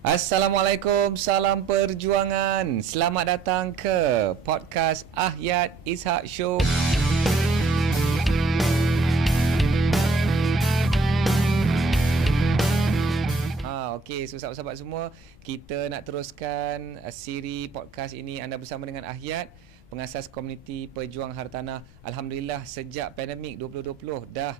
Assalamualaikum, salam perjuangan. Selamat datang ke podcast Ahyat Ishak Show. Okey, so sahabat-sahabat semua, kita nak teruskan siri podcast ini. Anda bersama dengan Ahyat, pengasas komuniti pejuang hartanah. Alhamdulillah, sejak pandemik 2020 dah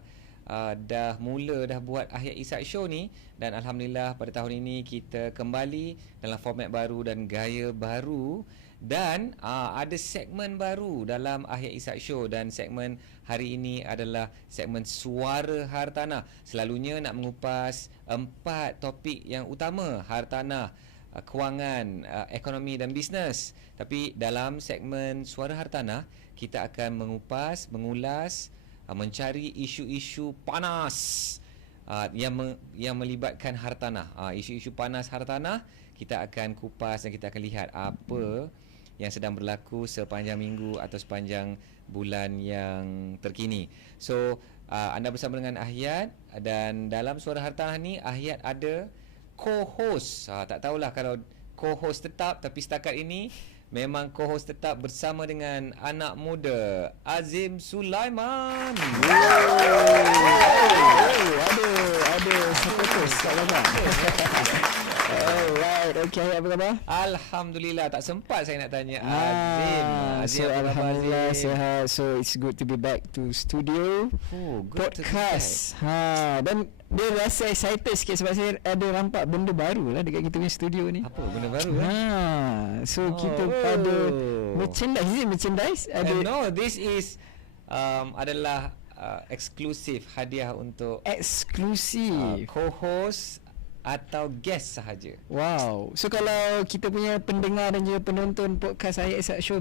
buat Ahyat Ishak Show ni, dan alhamdulillah pada tahun ini kita kembali dalam format baru dan gaya baru, dan ada segmen baru dalam Ahyat Ishak Show, dan segmen hari ini adalah segmen Suara Hartanah. Selalunya nak mengupas 4 topik yang utama: hartanah, kewangan, ekonomi dan bisnes. Tapi dalam segmen Suara Hartanah, kita akan mengulas, mencari isu-isu panas yang melibatkan hartanah. Isu-isu panas hartanah kita akan kupas dan kita akan lihat apa yang sedang berlaku sepanjang minggu atau sepanjang bulan yang terkini. So anda bersama dengan Ahyat, dan dalam Suara Hartanah ni Ahyat ada co-host. Tak tahulah kalau co-host tetap, tapi setakat ini memang co-host tetap bersama dengan anak muda Azim Sulaiman. Aduh, siapa tu? Tak lama. Alright, okay, apa khabar? Alhamdulillah, tak sempat saya nak tanya Azim. So alhamdulillah sihat. So it's good to be back to studio. Podcast. Dan dia rasa excited sikit sebab saya ada nampak benda baru lah dekat kita punya studio ni. Apa benda baru? So kita ada merchandise. Is it merchandise? No, this is adalah eksklusif hadiah untuk eksklusif co-host atau guest sahaja. Wow. So kalau kita punya pendengar dan juga penonton podcast Ahyat Ishak Show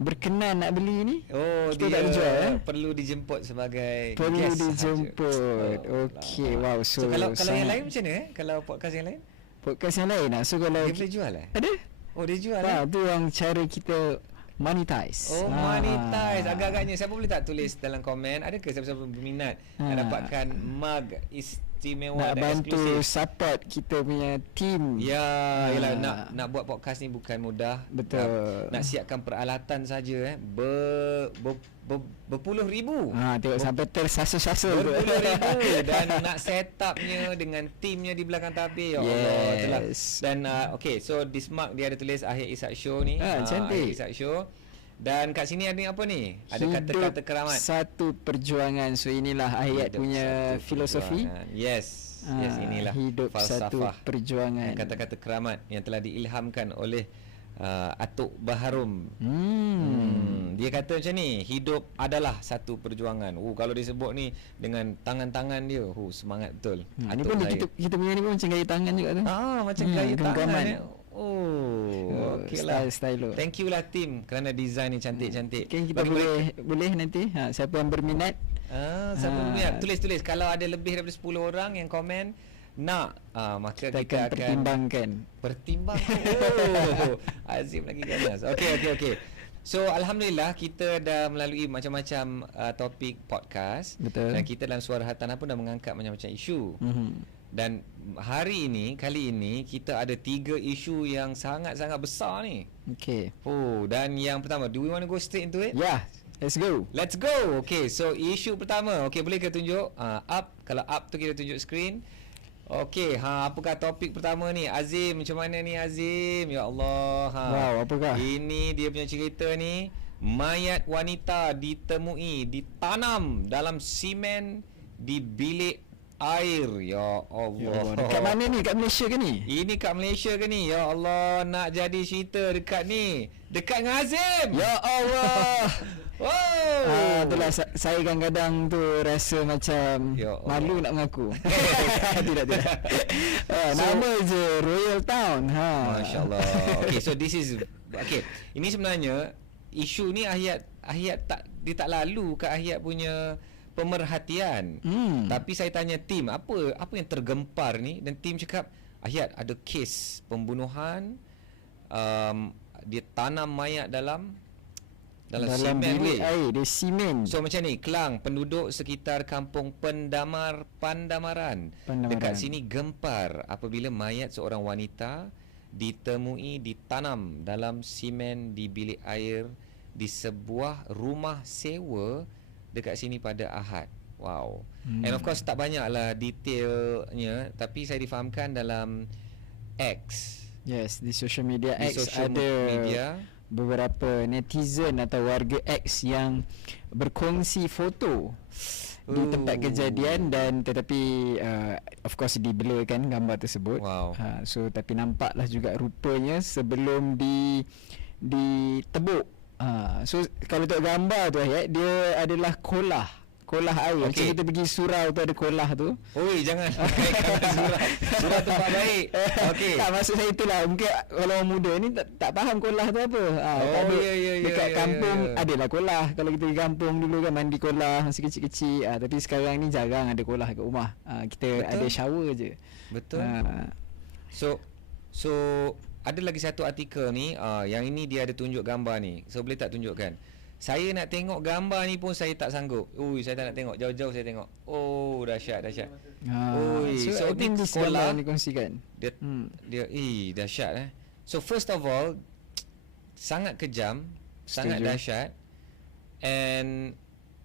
berkenan nak beli ni, kita tak dijual, perlu dijemput sebagai perlu guest dijemput. Okey, wow. So kalau yang lain macam mana Kalau podcast yang lain? Podcast yang lain so kalau dia boleh jual Ada? Oh, dia jual tu yang cara kita monetize. Monetize. Agak-agaknya siapa boleh tak tulis dalam komen, adakah siapa-siapa berminat nak dapatkan mug istimewa nak dan bantu eksklusif, support kita punya team. Yalah, nak buat podcast ni bukan mudah. Betul. Nak siapkan peralatan saja berpuluh ribu. Tengok sampai tersasa-sasa berpuluh ribu dan nak set upnya dengan timnya di belakang tabir. Ya Allah, itulah. Dan okay, so this mug dia ada tulis Ahyat Ishak Show ni. Cantik. Ahyat Ishak Show. Dan kat sini ada apa ni? Ada Hidup kata-kata keramat. Satu perjuangan. So inilah Ahyat punya filosofi. Yes, inilah hidup falsafah, satu perjuangan. kata-kata keramat yang telah diilhamkan oleh Atuk Baharum. Dia kata macam ni, hidup adalah satu perjuangan. Kalau disebut ni dengan tangan-tangan dia, semangat betul. Ini pun kita punya ni pun macam gaya tangan juga tu. Macam gaya tangan. Okeylah. Style. Thank you lah tim kerana design ni cantik-cantik. Kita boleh nanti siapa yang berminat, siapa berminat tulis kalau ada lebih daripada 10 orang yang komen nak, maka kita akan pertimbangkan. Azim lagi ganas. Okey. So alhamdulillah kita dah melalui macam-macam topik podcast. Betul. Dan kita dalam Suara Hartanah pun dah mengangkat macam-macam isu. Dan kali ini kita ada 3 isu yang sangat-sangat besar ni. Okay. Dan yang pertama, do we want to go straight into it? Yeah, let's go. Okay, so isu pertama. Okay, boleh ke tunjuk up? Kalau up tu kita tunjuk screen. Okay, apakah topik pertama ni? Azim, macam mana ni Azim? Ya Allah. Wow, apakah? Ini dia punya cerita ni. Mayat wanita ditanam dalam simen di bilik air. Ya Allah. Dekat mana ni? Dekat Malaysia ke ni? Ini kat Malaysia ke ni? Ya Allah, nak jadi cerita dekat ni. Dekat dengan Azim. Ya Allah. Itulah saya kadang-kadang tu rasa macam malu nak mengaku. Tidak. Nama je Royal Town. Masya-Allah. Okay, so this is ini sebenarnya isu ni Ahyat dia tak lalu ke Ahyat punya pemerhatian. Tapi saya tanya tim, apa yang tergempar ni, dan tim cakap Ahyat ada kes pembunuhan, dia tanam mayat dalam Dalam dalam simen, bilik weh. air, dia simen. So macam ni, Kelang, penduduk sekitar kampung Pandamaran dekat sini gempar apabila mayat seorang wanita ditemui ditanam dalam simen di bilik air di sebuah rumah sewa dekat sini pada Ahad. Wow. And of course tak banyaklah detailnya, tapi saya difahamkan dalam X, Yes, di social media di X social ada media. beberapa netizen atau warga X yang berkongsi foto di tempat kejadian, dan tetapi of course di-blurkan gambar tersebut. Wow. So tapi nampaklah juga rupanya sebelum ditebuk. So kalau tengok gambar tu dia adalah kolah air. Macam Okey. kita pergi surau tu ada kolah tu. Oi, jangan pakai surah tempat baik. Okey. Tak, maksud saya itulah. Mungkin kalau orang muda ni tak faham kolah tu apa. Tak ada. ya, Dekat kampung adalah kolah. Kalau kita di kampung dulu kan mandi kolah masih kecil-kecil. Tapi sekarang ni jarang ada kolah kat rumah. Kita Betul. ada shower je. Betul. So ada lagi satu artikel ni, yang ini dia ada tunjuk gambar ni. So boleh tak tunjukkan? Saya nak tengok gambar ni pun saya tak sanggup. Ui, saya tak nak tengok. Jauh-jauh saya tengok. Oh, dahsyat. Ui, So I think this gambar ni kongsikan. Dia dahsyat. So first of all, sangat kejam, sangat Setuju. dahsyat. And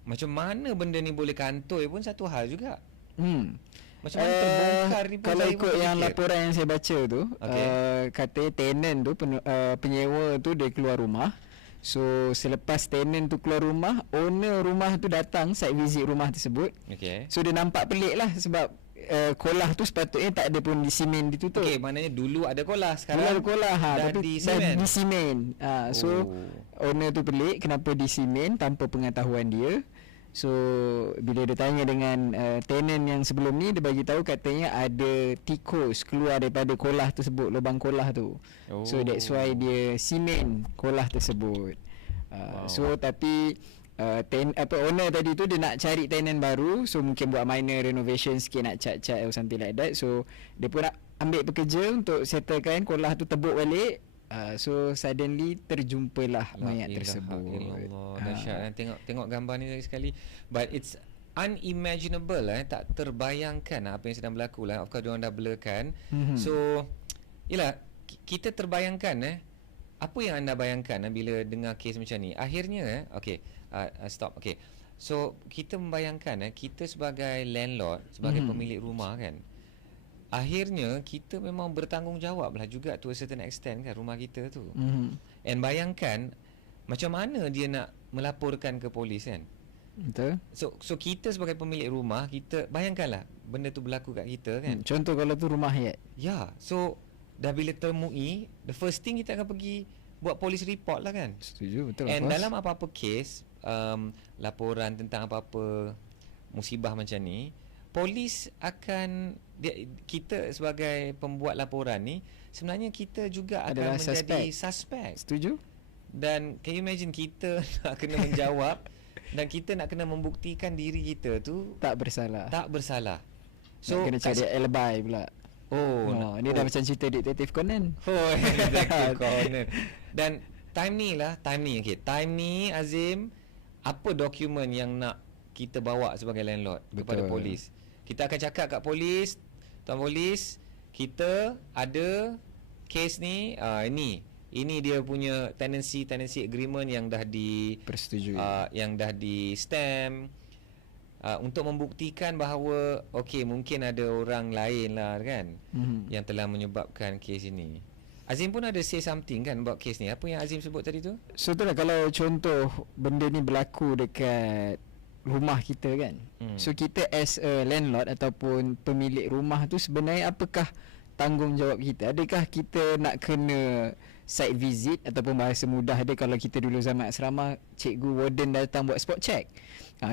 macam mana benda ni boleh kantoi pun satu hal juga. Macam mana terbongkar ni pun kalau saya ikut pun yang terfikir. laporan yang saya baca tu, katanya tenant tu penyewa tu dia keluar rumah. So selepas tenant tu keluar rumah, owner rumah tu datang site visit rumah tersebut. Okay. So dia nampak pelik lah sebab kolah tu sepatutnya tak ada pun di simen ditutup. Okey, maknanya dulu ada kolah, Dulu sekarang ada kolah dah tapi di dah simen. di simen. So owner tu pelik kenapa di simen tanpa pengetahuan dia. So bila dia tanya dengan tenant yang sebelum ni, dia bagi tahu katanya ada tikus keluar daripada kolah tersebut, lubang kolah tu. So that's why dia simen kolah tersebut. So tapi owner tadi tu dia nak cari tenant baru, so mungkin buat minor renovation sikit, nak cat-cat or something like that. So dia pun nak ambil pekerja untuk settlekan kolah tu, tebuk balik. So suddenly terjumpalah mayat tersebut. Dahsyat. Tengok gambar ni lagi sekali. But it's unimaginable tak terbayangkan apa yang sedang berlaku lah. Of course diorang dah blurkan. So yelah, kita terbayangkan apa yang anda bayangkan bila dengar kes macam ni. Akhirnya stop. Okay. So kita membayangkan kita sebagai landlord, sebagai pemilik rumah kan, akhirnya kita memang bertanggungjawab lah juga to a certain extent kan rumah kita tu. And bayangkan macam mana dia nak melaporkan ke polis kan. Betul. So kita sebagai pemilik rumah, kita bayangkanlah benda tu berlaku kat kita kan. Contoh kalau tu rumah hayat. Ya, so dah bila temui, the first thing kita akan pergi buat polis report lah kan. Setuju, betul. And dalam apa-apa kes, laporan tentang apa-apa musibah macam ni, polis akan kita sebagai pembuat laporan ni, sebenarnya kita juga akan adalah menjadi suspek. Setuju? Dan can you imagine kita nak kena menjawab dan kita nak kena membuktikan diri kita tu tak bersalah. So nak kena cari alibi pula. Ni dah macam cerita Detektif Conan. Detektif Conan. Dan time ni Azim, apa dokumen yang nak kita bawa sebagai landlord kepada polis? Kita akan cakap kat polis, tuan polis, kita ada kes ni, ini dia punya tenancy agreement yang dah persetujui, yang dah di stamp, untuk membuktikan bahawa mungkin ada orang lain lah kan yang telah menyebabkan kes ini. Azim pun ada say something kan about kes ni. Apa yang Azim sebut tadi tu? So itulah, kalau contoh benda ni berlaku dekat rumah kita kan. So kita as a landlord ataupun pemilik rumah tu, sebenarnya apakah tanggungjawab kita? Adakah kita nak kena site visit, ataupun bahasa mudah dia kalau kita dulu zaman asrama, cikgu warden datang buat spot check.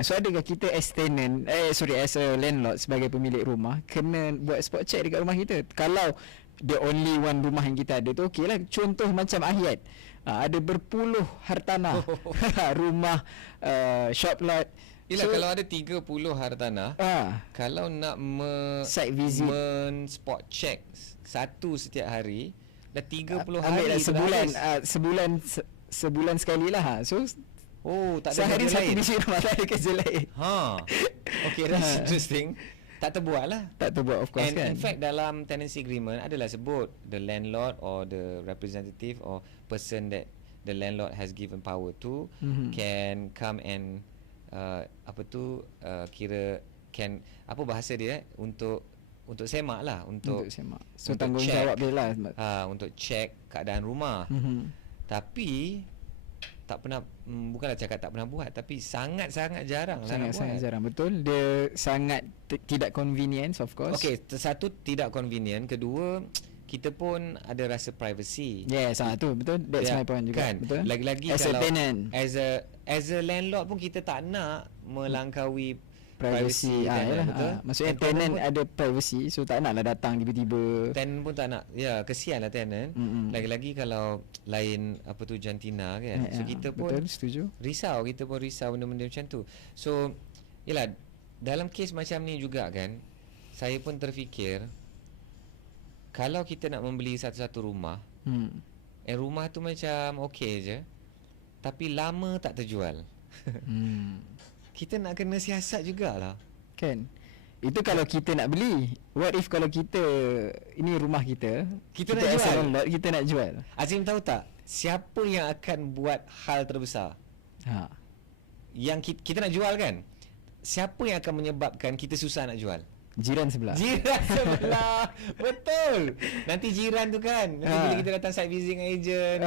So adakah kita as tenant as a landlord sebagai pemilik rumah kena buat spot check dekat rumah kita? Kalau the only one rumah yang kita ada tu okey lah. Contoh macam Ahyat, ada berpuluh hartanah, rumah, shop lot. Yelah, kalau ada 30 hartanah, kalau nak site visit, spot check satu setiap hari, dah 30 ambil hari lah sebulan sekali lah. So Oh, tak ada Sehari kerja satu lain. biji rumah, tak ada kerja lain. Okay, that's interesting. Tak terbuat lah. Tak terbuat, of course, And kan. in fact dalam tenancy agreement adalah sebut the landlord or the representative or person that the landlord has given power to can come and kira can apa bahasa dia untuk semak lah, untuk semak. So untuk tanggungjawab dia lah. untuk check keadaan rumah. Tapi tak pernah, bukanlah cakap tak pernah buat, tapi sangat-sangat jarang lah nak buat. Sangat jarang, betul. Dia sangat tidak convenience, of course. Okay, satu tidak convenient, kedua kita pun ada rasa privacy. Yes, tu betul. That's my point juga. Kan? Betul. Lagi-lagi As kalau a tenant, as a landlord pun kita tak nak melangkaui privacy. tenant, betul? Maksudnya And tenant ada privacy, so tak naklah datang tiba-tiba. Tenant pun tak nak. Ya, kesian lah tenant. Lagi-lagi kalau lain jantina kan. So kita pun betul, setuju. kita pun risau benda-benda macam tu. So yalah, dalam kes macam ni juga kan, saya pun terfikir kalau kita nak membeli satu-satu rumah, rumah tu macam okey je, tapi lama tak terjual. Kita nak kena siasat jugalah. Kan? Itu kalau kita nak beli. What if kalau kita, ini rumah kita nak as a jual? landlord, kita nak jual. Azim tahu tak siapa yang akan buat hal terbesar? Yang kita nak jual kan? Siapa yang akan menyebabkan kita susah nak jual? Jiran sebelah. Jiran sebelah. Betul. Nanti jiran tu kan, nanti bila kita datang site visit dengan ejen,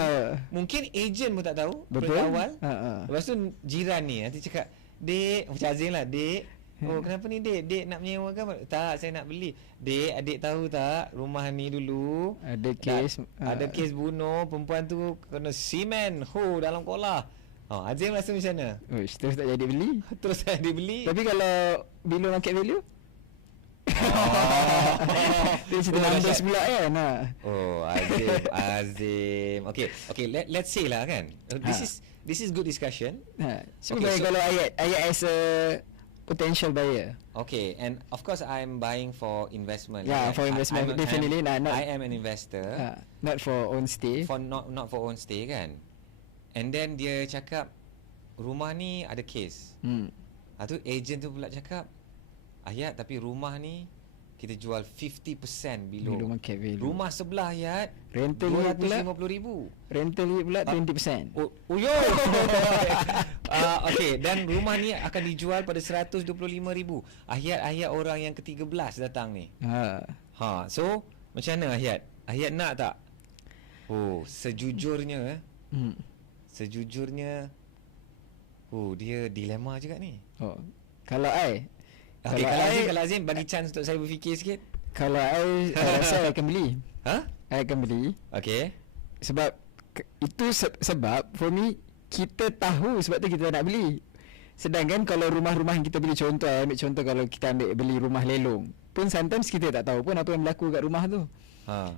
mungkin ejen pun tak tahu. Betul. Awal. Lepas tu jiran ni nanti cakap, "Dek," macam Azim lah, "Dek, oh kenapa ni dek? Dek nak menyewakan apa?" "Tak, saya nak beli." "Dek, adik tahu tak rumah ni dulu ada kes bunuh perempuan tu kena simen dalam kolah." Azim rasa macam mana? Terus tak jadi beli. Terus tak jadi beli. Tapi kalau below market value, dia cerita numbers pula kan. Azim. Okay, let's say lah kan. This is good discussion. So kalau ayat as a potential buyer. Okay, and of course I'm buying for investment. Yeah, for investment, definitely. I am an investor. Not for own stay. Not for own stay kan. And then dia cakap rumah ni ada case. Tu agent tu pula cakap, "Ayat, tapi rumah ni kita jual 50% below market value. Rumah sebelah Ayat rental RM250,000. Rental pula 20%. Yo. Okay, dan rumah ni akan dijual pada RM125,000. Ayat orang yang ke-13 datang ni. So macam mana Ayat? Ayat nak tak? Sejujurnya dia dilema juga ni. Kalau Okay, kalau Azim bagi chance untuk saya berfikir sikit. Kalau saya akan beli. I akan beli. Okay. Sebab itu sebab for me, kita tahu sebab tu kita nak beli. Sedangkan kalau rumah-rumah yang kita beli, ambil contoh kalau kita beli rumah lelong, pun sometimes kita tak tahu pun apa yang berlaku kat rumah tu.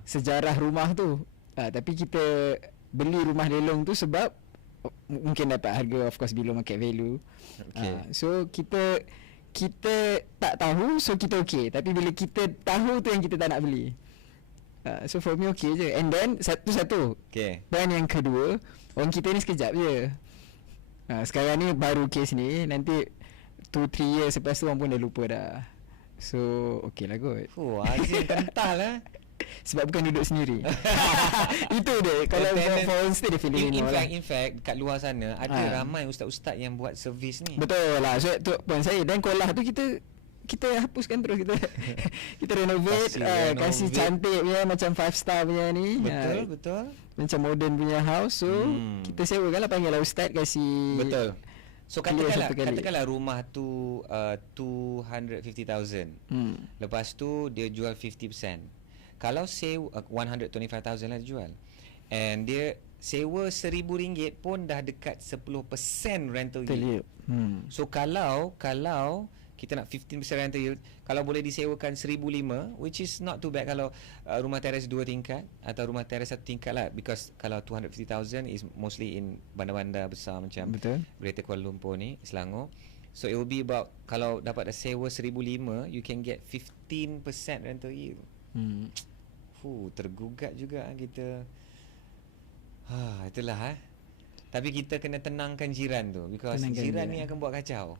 Sejarah rumah tu. Tapi kita beli rumah lelong tu sebab mungkin dapat harga, of course below market value. So kita tak tahu, so kita okay. Tapi bila kita tahu tu yang kita tak nak beli. So for me okay je. And then satu. Okay. Dan yang kedua, orang kita ni sekejap je. Sekarang ni baru case ni, nanti 2-3 years lepas tu orang pun dah lupa dah. So okay lah kot. Azim kental lah. Sebab bukan duduk sendiri. Itu dia. Kalau for stay dia feeling in fact kat luar sana ada ramai ustaz-ustaz yang buat servis ni. Betul lah. So tu point saya. Dan kolah tu kita hapuskan terus, kita renovate, kasih cantik punya, macam 5 star punya ni. Betul. Macam modern punya house. So kita sewakan lah, panggil lah ustaz, kasih. Betul. So katakanlah rumah tu 250,000. Lepas tu dia jual 50%. Kalau sewa 125,000 lah dijual, and dia sewa RM1,000 pun dah dekat 10% rental yield. So kalau kita nak 15% rental yield, kalau boleh disewakan 1,500, which is not too bad kalau rumah teres 2 tingkat atau rumah teres 1 tingkat lah, because kalau 250,000 is mostly in bandar-bandar besar macam Greater Kuala Lumpur ni, Selangor. So it will be about, kalau dapat dah sewa 1,500, you can get 15% rental yield. Tergugat juga kita. Itulah Tapi kita kena tenangkan jiran tu, because Tenangkan jiran jiran. ni akan buat kacau.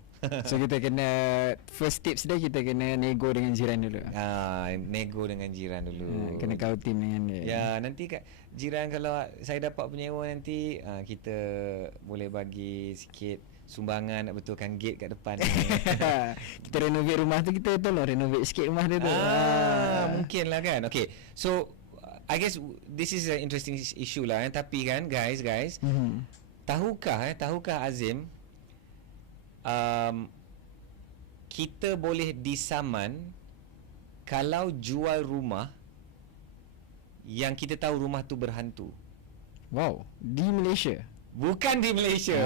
So kita kena, first tips dia kita kena nego dengan jiran dulu. Nego dengan jiran dulu. Kena kau team dengan dia. Ya, nanti jiran kalau saya dapat penyewa nanti, kita boleh bagi sikit sumbangan nak betulkan gate kat depan ni. Kita renovate rumah tu, kita tolong renovate sikit rumah dia tu. Mungkin lah kan. Okay, so I guess this is an interesting issue lah. Tapi kan guys, tahukah Azim, kita boleh disaman kalau jual rumah yang kita tahu rumah tu berhantu. Wow, di Malaysia. Bukan di Malaysia.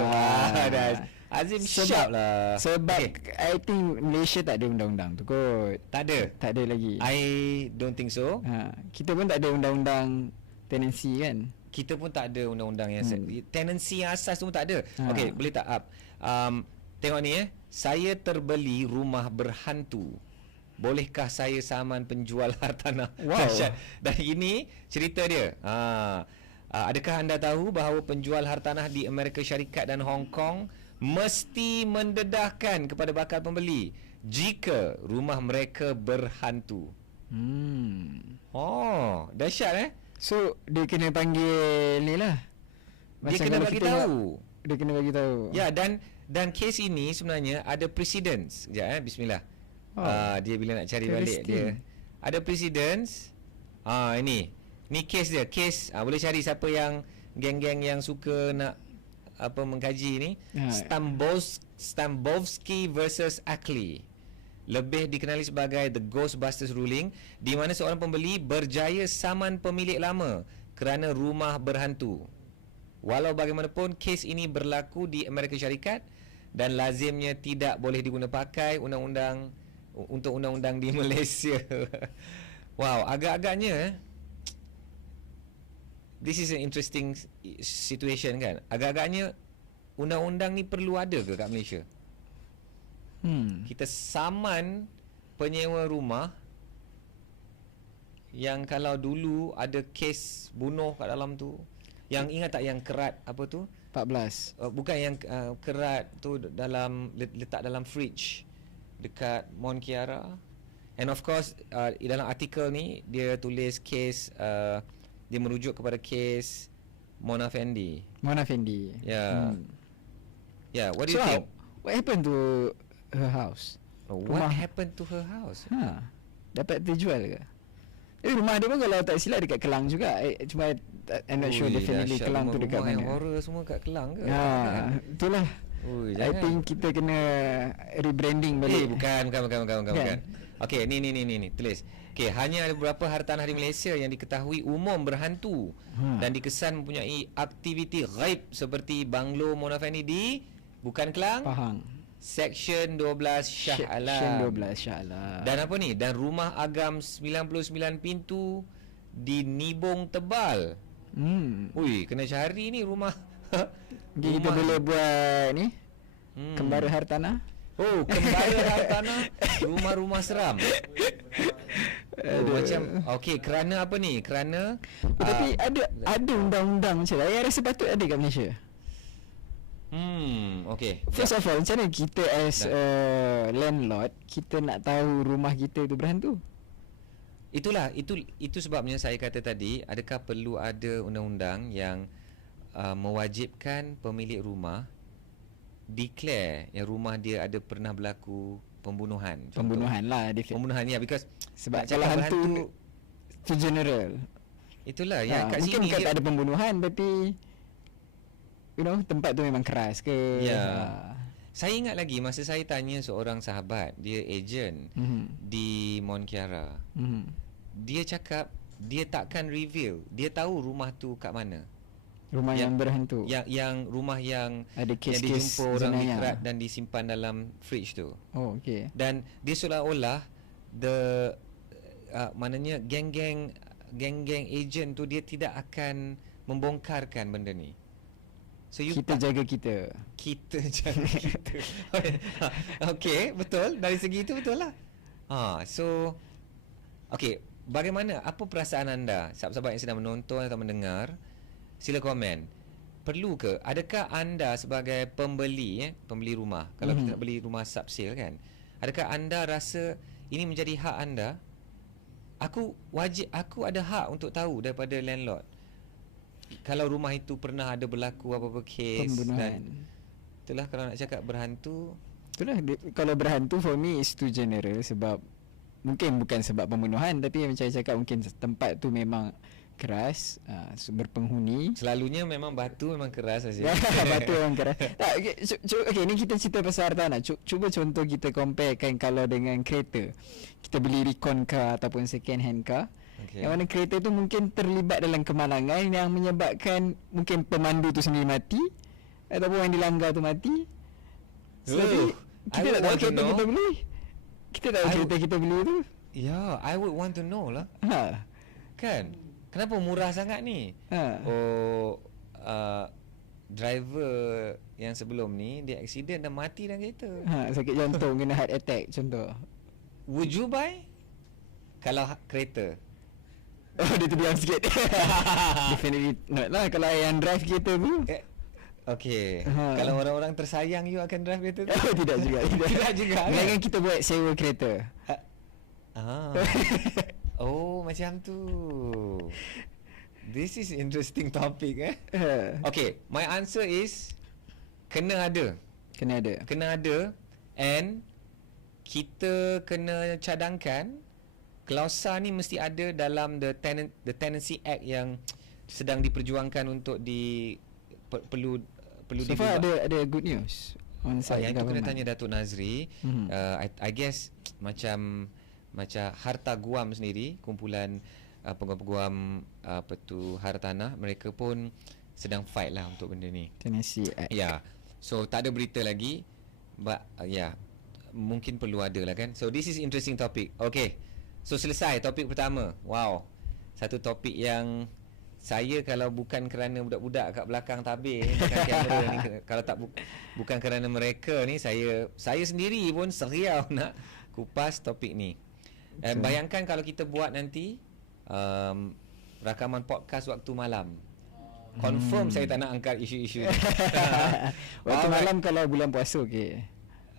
Azim sharp lah. Sebab I think Malaysia tak ada undang-undang tu kot. Tak ada. Tak ada lagi. I don't think so. Kita pun tak ada undang-undang tenancy kan. Kita pun tak ada undang-undang yang tenancy yang asas tu pun tak ada. Okey, boleh tak up? Tengok ni saya terbeli rumah berhantu. Bolehkah saya saman penjual hartanah? Wow. Dan ini cerita dia. Adakah anda tahu bahawa penjual hartanah di Amerika Syarikat dan Hong Kong mesti mendedahkan kepada bakal pembeli jika rumah mereka berhantu? Dahsyat So dia kena panggil ni lah. Dia kena bagi tahu. Dia kena bagi tahu. Ya, dan kes ini sebenarnya ada precedence. Sekejap bismillah. Dia bila nak cari balik dia. Ada precedence. Ni kes dia. Kes boleh cari siapa yang geng-geng yang suka nak mengkaji ni. Stambovsky versus Ackley, lebih dikenali sebagai The Ghostbusters Ruling, di mana seorang pembeli berjaya saman pemilik lama kerana rumah berhantu. Walau bagaimanapun, kes ini berlaku di Amerika Syarikat dan lazimnya tidak boleh diguna pakai undang-undang di Malaysia. Wow, agak-agaknya this is an interesting situation kan. Agak-agaknya undang-undang ni perlu ada ke kat Malaysia? Kita saman penyewa rumah yang kalau dulu ada kes bunuh kat dalam tu. Yang ingat tak yang kerat apa tu? 14. Bukan yang kerat tu letak dalam fridge dekat Mont Kiara. And of course dalam artikel ni dia tulis kes dia merujuk kepada kes Mona Fendi. Ya. Yeah, what do you think? What happened to her house? What happened to her house? Dapat terjual ke? Rumah dia pun kalau tak silap dekat Kelang juga. Cuma I'm not sure definitely Kelang tu dekat mana. Horror semua kat Kelang ke? Itulah. I think kita kena rebranding balik. Bukan. Okey, ni tulis. Okey, hanya ada beberapa hartanah di Malaysia yang diketahui umum berhantu dan dikesan mempunyai aktiviti ghaib seperti Banglo Mona Fendi di bukan Kelang, Pahang. Section 12 Shah Alam. Section 12 Shah Alam. Dan apa ni? Dan rumah agam 99 pintu di Nibong Tebal. Ui, kena cari ni rumah. Kita boleh buat ni kembara hartanah. Kembara hartanah, rumah-rumah seram. Macam okey, kerana apa ni? Kerana tapi ada undang-undang macam ni. Saya rasa patut ada kat Malaysia. Okey. First of all, macam mana kita as landlord kita nak tahu rumah kita tu berhantu? Itu sebabnya saya kata tadi, adakah perlu ada undang-undang yang mewajibkan pemilik rumah declare yang rumah dia ada pernah berlaku pembunuhan. Pembunuhan lah. Pembunuhan ni because sebab kalau hantu tu general. Itulah yang kat mungkin sini mungkin tak ada pembunuhan tapi tempat tu memang keras ke. Saya ingat lagi masa saya tanya seorang sahabat, dia ejen di Mont Kiara. Dia cakap dia takkan reveal. Dia tahu rumah tu kat mana. Rumah yang berhantu. Yang rumah yang ada yang dijumpa orang dikerat dan disimpan dalam fridge tu. Okey. Dan dia seolah-olah maknanya geng-geng agent tu dia tidak akan membongkarkan benda ni. So kita jaga kita. Kita jaga kita. Okey, betul. Dari segi itu betul lah. So okey, bagaimana, apa perasaan anda, sahabat-sahabat yang sedang menonton atau mendengar? Sila komen. perlu ke, adakah anda sebagai pembeli rumah, kalau kita nak beli rumah subsale kan, adakah anda rasa ini menjadi hak anda? Aku ada hak untuk tahu daripada landlord kalau rumah itu pernah ada berlaku apa-apa kes pembunuhan. Dan itulah kalau nak cakap berhantu. Itulah kalau berhantu for me is too general, sebab mungkin bukan sebab pembunuhan, tapi macam saya cakap mungkin tempat tu memang keras, berpenghuni. Selalunya memang batu memang keras saja. Batu memang keras. Tak, okay, ni kita cerita pasal hartanah. Cuba contoh kita comparekan kalau dengan kereta. Kita beli recon car ataupun second hand car. Okay. Yang mana kereta tu mungkin terlibat dalam kemalangan yang menyebabkan mungkin pemandu tu sendiri mati ataupun yang dilanggar tu mati. Jadi kita tak tahu kereta kita beli. Kita tahu kereta kita beli tu. Ya, I would want to know lah. Kan? Kenapa murah sangat ni? Driver yang sebelum ni dia accident dan mati dalam kereta. Sakit jantung, kena heart attack contoh. Would you buy? Kalau kereta. Dia terdiam sikit. Definitely not lah kalau yang drive kereta tu. Okay. Kalau orang-orang tersayang you akan drive kereta tu? Tidak juga. Tidak juga. Melainkan kita buat sewa kereta. Oh, macam tu. This is interesting topic Okay, my answer is kena ada. Kena ada. And kita kena cadangkan klausa ni mesti ada dalam the Tenancy Act yang sedang diperjuangkan untuk perlu so far ada good news on side yang itu kena tanya Datuk Nazri. I guess macam Harta Guam sendiri, kumpulan peguam-peguam hartanah, mereka pun sedang fight lah untuk benda ni. Tenancy Act. So tak ada berita lagi, but mungkin perlu ada lah kan. So this is interesting topic. Okay, so selesai topik pertama. Wow, satu topik yang saya kalau bukan kerana budak-budak kat belakang tabir dekat kamera ni, kalau tak bukan kerana mereka ni, saya sendiri pun seriau nak kupas topik ni. Bayangkan kalau kita buat nanti rakaman podcast waktu malam. Confirm saya tak nak angkat isu-isu ni. Waktu malam kalau bulan puasa okey.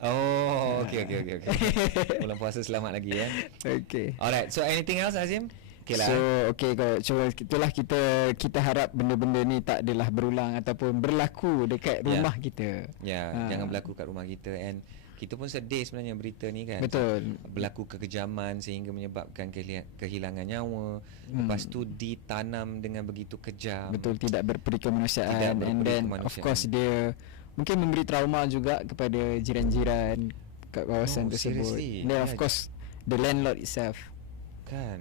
Oh, okay. Bulan puasa selamat lagi ya. Okay. Alright, so anything else Azim? Okay lah. So itulah kita harap benda-benda ni tak adalah berulang ataupun berlaku dekat rumah kita. Jangan berlaku kat rumah kita. And kita pun sedih sebenarnya berita ni kan. Betul. Berlaku kekejaman sehingga menyebabkan kehilangan nyawa. Lepas tu ditanam dengan begitu kejam. Betul, tidak berperi kemanusiaan. And then of course dia mungkin memberi trauma juga kepada jiran-jiran kat kawasan tersebut. Seriously. And then of course the landlord itself. Kan.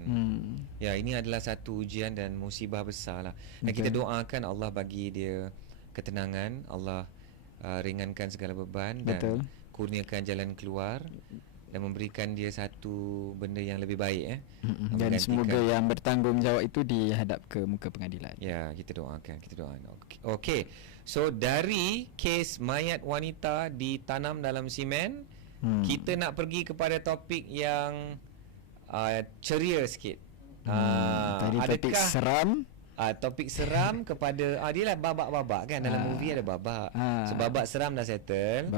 Ya, ini adalah satu ujian dan musibah besar lah. Dan kita doakan Allah bagi dia ketenangan, Allah ringankan segala beban dan kurniakan jalan keluar dan memberikan dia satu benda yang lebih baik dan semoga yang bertanggungjawab itu dihadap ke muka pengadilan. Ya, kita doakan. Okey. So dari kes mayat wanita ditanam dalam simen, kita nak pergi kepada topik yang ceria sikit. Tadi topik seram. Topik seram kepada dia lah babak-babak kan. Dalam movie ada babak. So babak seram dah settle.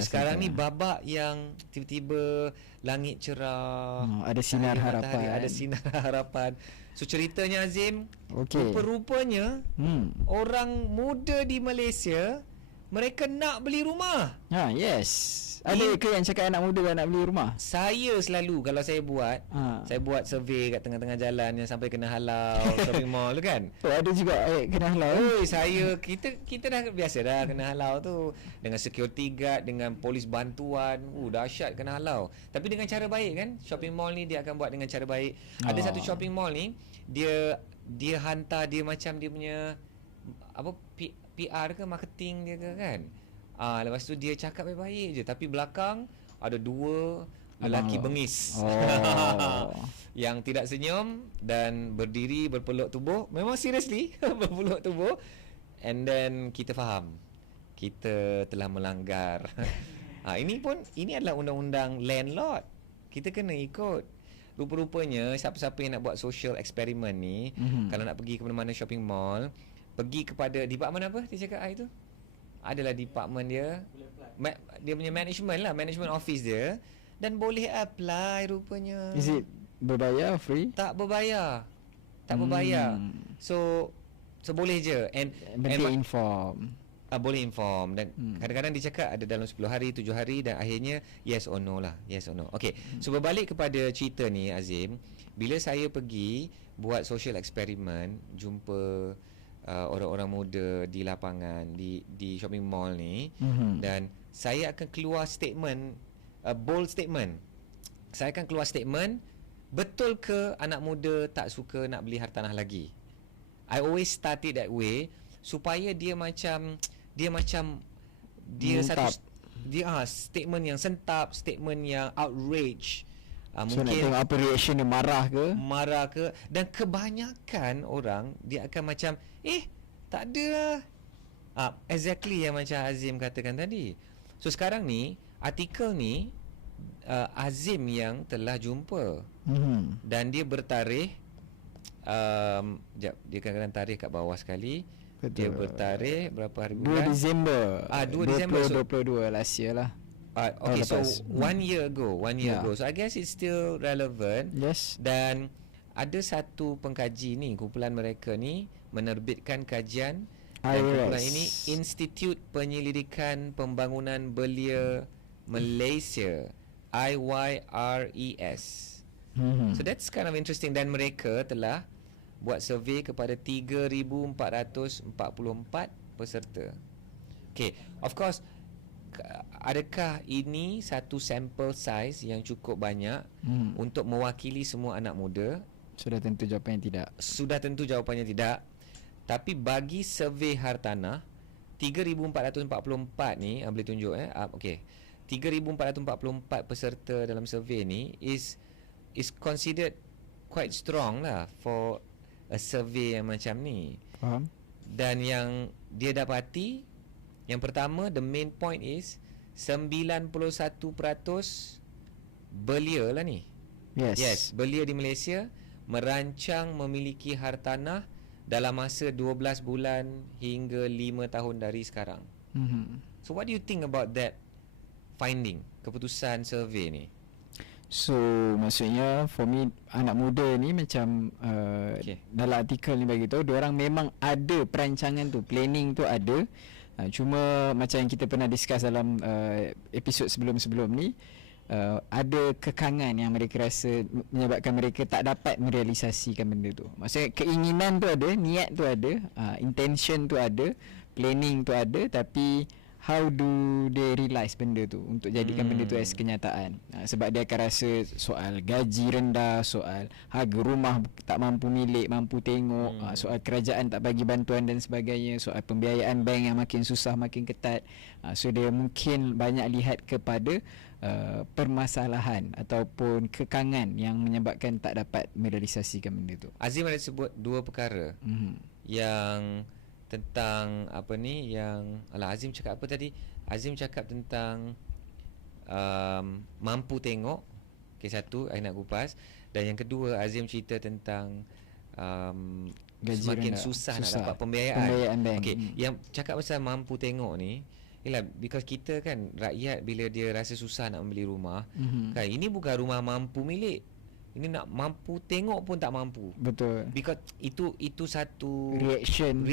Sekarang ni babak yang tiba-tiba langit cerah, ada sinar harapan. Ada sinar harapan. So ceritanya Azim, rupa-rupanya orang muda di Malaysia mereka nak beli rumah. Yes. Ada ke yang cakap anak muda nak beli rumah? Saya selalu kalau saya buat survey kat tengah-tengah jalan yang sampai kena halau shopping mall tu kan. Ada juga kena halau. Kita dah biasa dah kena halau tu dengan security guard, dengan polis bantuan. Dahsyat kena halau. Tapi dengan cara baik kan. Shopping mall ni dia akan buat dengan cara baik. Ada satu shopping mall ni dia hantar dia macam dia punya PR ke marketing dia ke kan. Lepas tu dia cakap baik-baik je, tapi belakang ada dua lelaki bengis yang tidak senyum dan berdiri berpeluk tubuh. Memang seriously berpeluk tubuh. And then kita faham kita telah melanggar. Ini adalah undang-undang landlord. Kita kena ikut. Rupa-rupanya siapa-siapa yang nak buat social experiment ni, kalau nak pergi ke mana-mana shopping mall, pergi kepada department apa dia cakap I tu? Adalah department dia. Dia punya management office dia, dan boleh apply rupanya. Is it berbayar, free? Tak berbayar. So boleh je. And inform. Boleh inform. Dan kadang-kadang dia cakap ada dalam 10 hari, 7 hari, dan akhirnya yes or no lah. Okay. So berbalik kepada cerita ni Azim, bila saya pergi buat social experiment, jumpa orang-orang muda di lapangan, di shopping mall ni, dan saya akan keluar statement, bold statement. Saya akan keluar statement, betul ke anak muda tak suka nak beli hartanah lagi? I always start it that way supaya dia statement yang sentap, statement yang outrage. So mungkin nak tengok apa reaction dia, marah ke, dan kebanyakan orang dia akan macam tak ada lah. Exactly yang macam Azim katakan tadi. So sekarang ni artikel ni Azim yang telah jumpa, dan dia bertarikh dia kadang-kadang tarikh kat bawah sekali. Betul. Dia bertarikh berapa hari bulan? 2 Disember 2 Disember 2022 last year lah. Okay, so 1 year ago. So I guess it's still relevant. Yes. Dan ada satu pengkaji ni, kumpulan mereka ni menerbitkan kajian, dan kumpulan ini Institut Penyelidikan Pembangunan Belia Malaysia, IYRES. So that's kind of interesting. Dan mereka telah buat survey kepada 3,444 peserta. Okay, of course, adakah ini satu sample size yang cukup banyak untuk mewakili semua anak muda? Sudah tentu jawapannya tidak. Tapi bagi survey hartanah 3,444 ni, boleh tunjuk okey. 3,444 peserta dalam survey ni is considered quite strong lah for a survey yang macam ni. Faham? Dan yang dia dapati, yang pertama, the main point is 91% belia lah ni. Yes, belia di Malaysia merancang memiliki hartanah dalam masa 12 bulan hingga 5 tahun dari sekarang. So what do you think about that finding, keputusan survey ni? So maksudnya for me, anak muda ni macam dalam artikel ni bagi tahu diorang memang ada perancangan tu, planning tu ada. Cuma macam yang kita pernah discuss dalam episod sebelum-sebelum ni, ada kekangan yang mereka rasa menyebabkan mereka tak dapat merealisasikan benda tu. Maksudnya keinginan tu ada, niat tu ada, intention tu ada, planning tu ada, tapi how do they realise benda tu untuk jadikan benda tu as kenyataan. Sebab dia akan rasa soal gaji rendah, soal harga rumah tak mampu milik, mampu tengok, soal kerajaan tak bagi bantuan dan sebagainya, soal pembiayaan bank yang makin susah, makin ketat. So dia mungkin banyak lihat kepada permasalahan ataupun kekangan yang menyebabkan tak dapat merealisasikan benda tu. Azim ada sebut dua perkara yang tentang apa ni, yang Azim cakap apa tadi? Azim cakap tentang mampu tengok. Okay, satu I nak kupas. Dan yang kedua, Azim cerita tentang semakin susah nak dapat pembiayaan bank. Okay, yang cakap pasal mampu tengok ni, ialah because kita kan rakyat, bila dia rasa susah nak membeli rumah, kan, ini bukan rumah mampu milik, ini nak mampu tengok pun tak mampu. Betul. Because itu satu reaction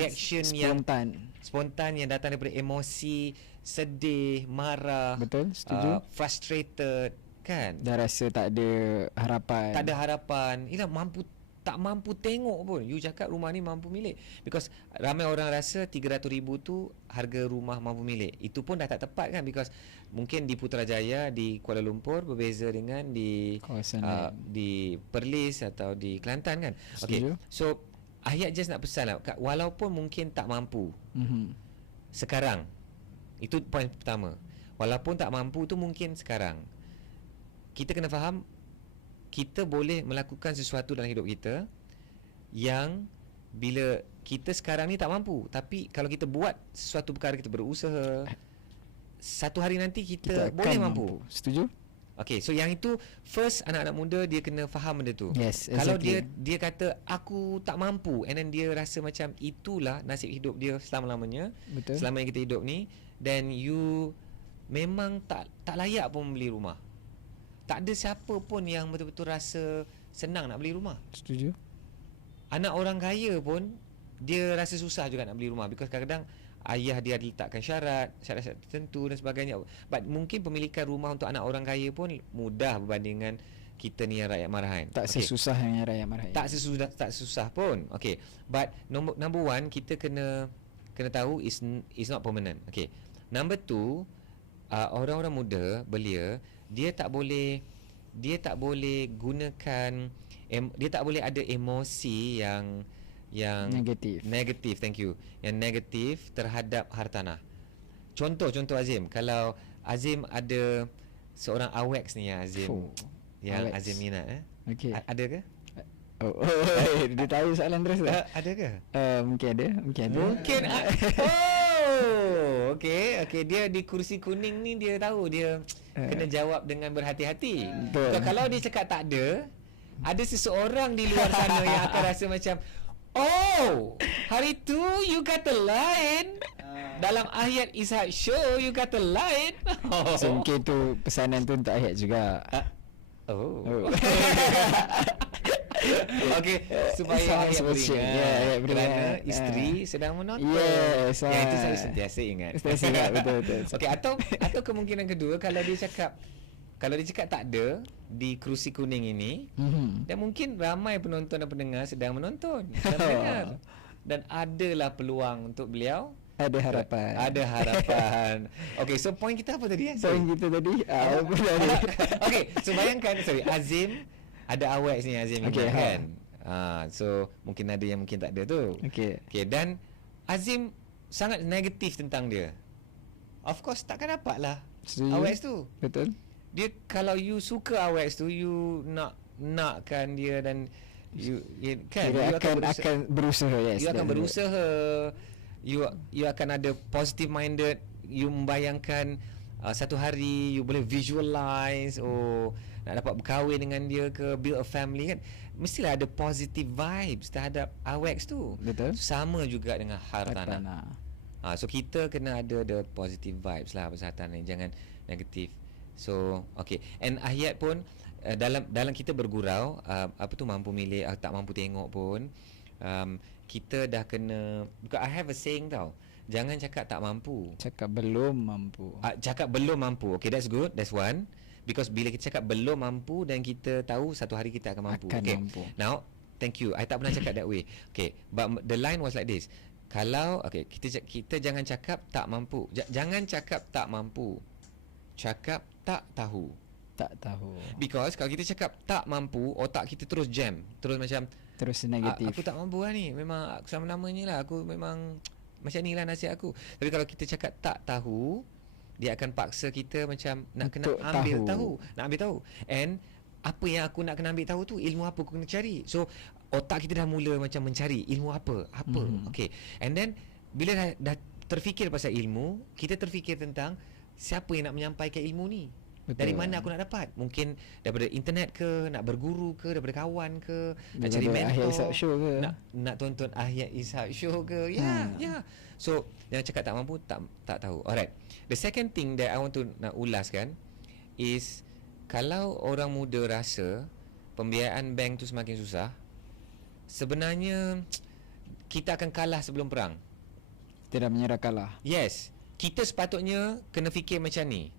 spontan yang datang daripada emosi, sedih, marah. Betul, setuju. Frustrated, kan. Dah rasa tak ada harapan. Ialah tak mampu tengok pun. You cakap rumah ni mampu milik. Because ramai orang rasa 300,000 tu harga rumah mampu milik. Itu pun dah tak tepat, kan. Because mungkin di Putrajaya, di Kuala Lumpur berbeza dengan di Perlis atau di Kelantan, kan. Okay. So ayat just nak pesan lah, walaupun mungkin tak mampu sekarang, itu poin pertama. Walaupun tak mampu tu mungkin sekarang, kita kena faham kita boleh melakukan sesuatu dalam hidup kita yang bila kita sekarang ni tak mampu, tapi kalau kita buat sesuatu perkara, kita berusaha, satu hari nanti kita boleh mampu. Setuju? Okay, so yang itu first anak-anak muda dia kena faham benda tu. Yes, Kalau exactly. dia kata aku tak mampu, and then dia rasa macam itulah nasib hidup dia selama-lamanya. Betul. Selama yang kita hidup ni, then you memang tak layak pun beli rumah. Tak ada siapa pun yang betul-betul rasa senang nak beli rumah. Setuju. Anak orang kaya pun dia rasa susah juga nak beli rumah, because kadang-kadang ayah dia letakkan syarat tertentu dan sebagainya. But mungkin pemilikan rumah untuk anak orang kaya pun mudah berbandingan kita ni yang rakyat marahan. Tak sesusah yang rakyat marahan. Tak sesusah pun. Okay. But number one, kita kena tahu is not permanent. Okay. Number two, orang-orang muda belia, dia tak boleh gunakan dia tak boleh ada emosi yang negatif, thank you. Yang negatif terhadap hartanah. Contoh Azim, kalau Azim ada seorang AWEX ni yang Azim yang AWEX. Azim minat Okey. ada ke? Dia tahu soalan terus dah. Ada ke? Mungkin ada. Okey, dia di kursi kuning ni dia tahu dia kena jawab dengan berhati-hati. So, kalau dia cakap tak ada seseorang di luar sana yang akan rasa macam, oh, hari tu you kata lain. Dalam ayat Ishak Show you kata lain. So mungkin tu pesanan tu untuk ayat juga. Okey, supaya ayat beringat. Kerana isteri sedang menonton. Yes. Yang itu saya sentiasa ingat. Betul. Okey, atau kemungkinan kedua, kalau dia cakap tak ada di kerusi kuning ini, dan mungkin ramai penonton dan pendengar sedang menonton dan mendengar, dan adalah peluang untuk beliau. Ada harapan. Okey, so point kita apa tadi? Point kita tadi apa tadi? Okey, so bayangkan, Azim ada AWEX ni, Azim kan. So mungkin ada yang mungkin tak ada tu. Okey, dan Azim sangat negatif tentang dia. Of course takkan dapat lah AWEX tu. Betul. Dia, kalau you suka AWEX tu, you nakkan dia, dan you akan berusaha. Yes, you akan berusaha. You akan ada positive minded. You membayangkan satu hari you boleh visualize, nak dapat berkahwin dengan dia ke, build a family kan. Mestilah ada positive vibes terhadap AWEX tu. Betul. Sama juga dengan hartanah. So kita kena ada the positive vibes lah pasal hartanah ni, jangan negatif. So okay, and ayat pun dalam kita bergurau mampu milih, tak mampu tengok pun, kita dah kena, because I have a saying tau, jangan cakap tak mampu, cakap belum mampu. Cakap belum mampu. Okay, that's good, that's one. Because bila kita cakap belum mampu, dan kita tahu satu hari kita akan mampu. Mampu. Now, thank you, I tak pernah cakap that way. Okay, but the line was like this. Kalau kita jangan cakap tak mampu. Jangan cakap tak mampu, cakap tak tahu. Because kalau kita cakap tak mampu, otak kita terus jam, terus negatif. Aku tak mampu lah ni, memang aku selama-lamanya lah, aku memang macam ni lah nasib aku. Tapi kalau kita cakap tak tahu, dia akan paksa kita macam nak kena ambil tahu. And apa yang aku nak kena ambil tahu tu, ilmu apa aku kena cari. So otak kita dah mula macam mencari ilmu apa. Okay. And then bila dah terfikir pasal ilmu, kita terfikir tentang siapa yang nak menyampaikan ilmu ni. Betul. Dari mana aku nak dapat? Mungkin daripada internet ke, nak berguru ke, daripada kawan ke, nak cari mentor, nak tonton ayat Ishak Show ke. Ya. So jangan cakap tak mampu, tak tahu. Alright. The second thing that I want to nak ulaskan is, kalau orang muda rasa pembiayaan bank tu semakin susah, sebenarnya kita akan kalah sebelum perang. Tidak menyerah kalah. Yes. Kita sepatutnya kena fikir macam ni.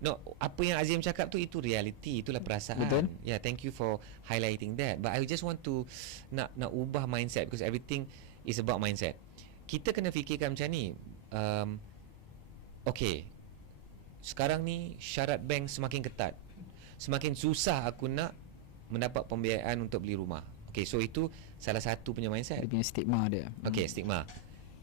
No, apa yang Azim cakap tu, itu reality, itulah perasaan. Betul. Yeah, thank you for highlighting that. But I just want to nak ubah mindset, because everything is about mindset. Kita kena fikirkan macam ni. Okay, sekarang ni syarat bank semakin ketat, semakin susah aku nak mendapat pembiayaan untuk beli rumah. Okay, so itu salah satu punya mindset. Dia punya stigma dia. Okay, stigma.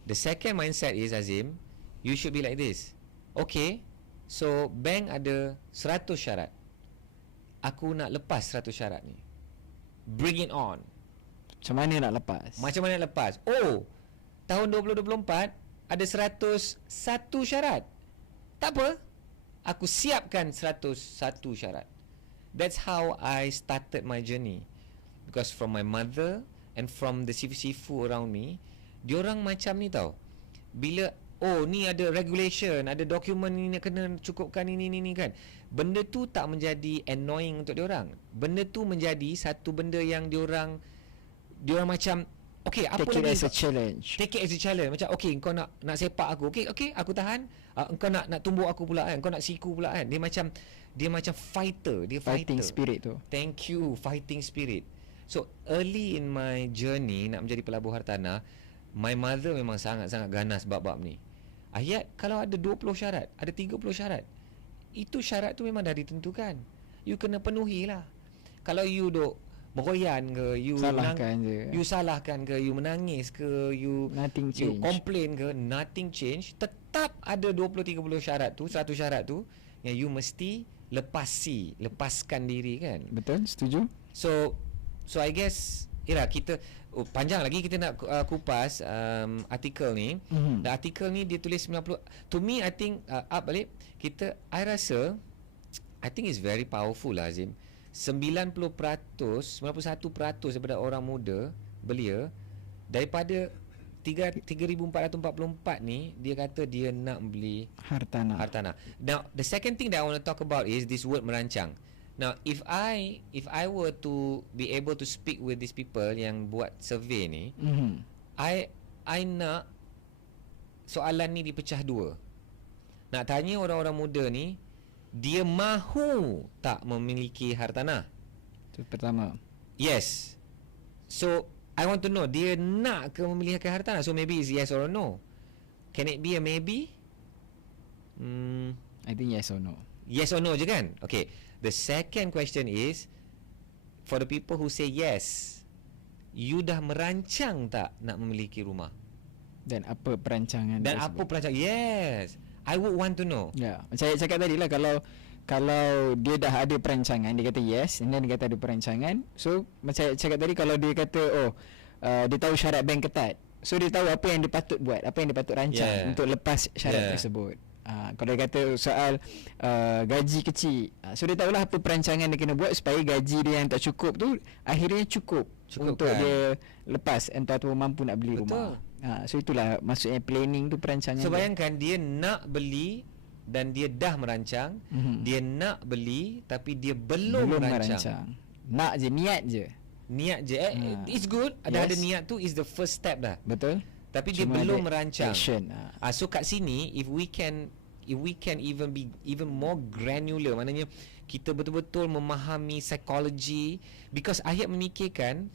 The second mindset is, Azim, you should be like this. Okay, so bank ada 100 syarat. Aku nak lepas 100 syarat ni. Bring it on. Macam mana nak lepas? Tahun 2024 ada 101 syarat. Tak apa, aku siapkan 101 syarat. that's how I started my journey. Because from my mother and from the sifu-sifu around me, diorang macam ni tau. Bila ni ada regulation, ada dokumen ni kena cukupkan ini kan. Benda tu tak menjadi annoying untuk diorang. Benda tu menjadi satu benda yang diorang macam okay, apa take lagi? Take it as a challenge. Take it as a challenge. Macam okay, kau nak sepak aku. Okay, aku tahan. Engkau nak tumbuk aku pula kan. Kau nak siku pula kan. Dia macam fighter. Dia fighting fighter. Spirit tu. Thank you, fighting spirit. So early in my journey nak menjadi pelabuh hartanah, my mother memang sangat-sangat ganas bab-bab ni. Ayat kalau ada 20 syarat, ada 30 syarat, itu syarat tu memang dah ditentukan. You kena penuhi lah. Kalau you duk meroyan ke, you salahkan ke, you menangis ke, you complain ke, nothing change. Tetap ada 20-30 syarat tu, 100 syarat tu yang you mesti lepaskan diri kan. Betul, setuju. So I guess kita panjang lagi kita nak kupas artikel ni. Dan artikel ni dia tulis 90. To me I think up balik I rasa I think it's very powerful lah Azim. 91% daripada orang muda belia daripada 3,444 ni dia kata dia nak beli hartanah. Now the second thing that I want to talk about is this word merancang. Now if I were to be able to speak with these people yang buat survey ni, I nak soalan ni dipecah dua. Nak tanya orang-orang muda ni, dia mahu tak memiliki hartanah? Itu pertama. Yes. So I want to know, dia nak ke memiliki hartanah? So maybe it's yes or no. Can it be a maybe? I think yes or no. Yes or no je kan? Okay. The second question is, for the people who say yes, you dah merancang tak nak memiliki rumah? Dan apa perancangan? Dan apa perancangan? Yes, I would want to know. Ya, saya cakap tadi lah, kalau dia dah ada perancangan, dia kata yes, and then dia kata ada perancangan. So macam saya cakap tadi, kalau dia kata dia tahu syarat bank ketat, so dia tahu apa yang dia patut buat, apa yang dia patut rancang untuk lepas syarat tersebut. Kalau dia kata soal gaji kecil, so dia tahulah apa perancangan dia kena buat supaya gaji dia yang tak cukup tu akhirnya cukup untuk kan dia lepas, entah tu mampu nak beli rumah. So itulah maksudnya planning tu, perancangan. So bayangkan dia nak beli dan dia dah merancang. Dia nak beli tapi dia belum merancang. Nak je, niat je. It's good. Ada niat tu is the first step dah. Betul. Tapi dia belum merancang. So kat sini if we can even be even more granular, maknanya kita betul-betul memahami psikologi, because Ayat memikirkan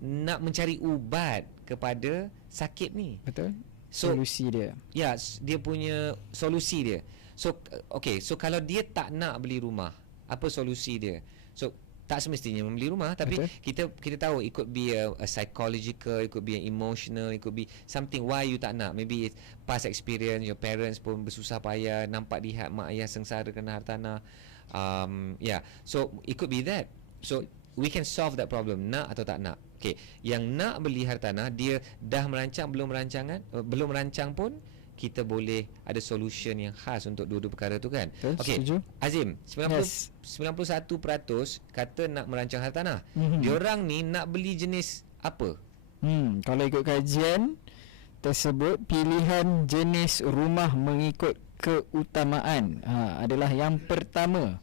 nak mencari ubat kepada sakit ni. Betul. Solusi dia. Ya, dia punya solusi dia. So okay, so kalau dia tak nak beli rumah, apa solusi dia? So tak semestinya membeli rumah, tapi kita tahu it could be a psychological, it could be an emotional, it could be something why you tak nak. Maybe it's past experience, your parents pun bersusah payah, nampak lihat mak ayah sengsara kena hartanah. So it could be that. So we can solve that problem, nak atau tak nak. Okay, yang nak beli hartanah, dia dah merancang, belum merancang pun, kita boleh ada solution yang khas untuk dua-dua perkara tu kan. Okey, Azim, 91% kata nak merancang hartanah. Diorang ni nak beli jenis apa? Kalau ikut kajian tersebut, pilihan jenis rumah mengikut keutamaan adalah yang pertama,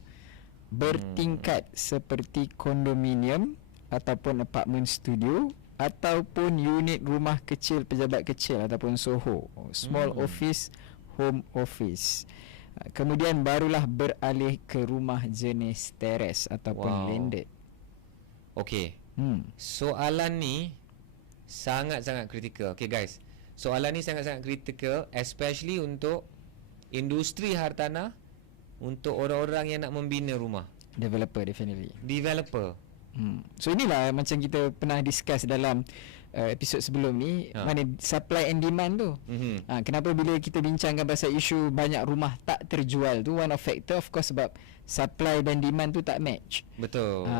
bertingkat seperti kondominium ataupun apartmen studio, ataupun unit rumah kecil pejabat kecil ataupun SOHO, small office, home office. Kemudian barulah beralih ke rumah jenis teres ataupun landed. Okey. Soalan ni sangat-sangat kritikal. Okay guys, soalan ni sangat-sangat kritikal, especially untuk industri hartanah, untuk orang-orang yang nak membina rumah. Developer, definitely. Developer. So inilah macam kita pernah discuss dalam episod sebelum ni, mana supply and demand tu. Kenapa bila kita bincangkan pasal isu banyak rumah tak terjual tu, one of factor of course sebab supply dan demand tu tak match. Betul.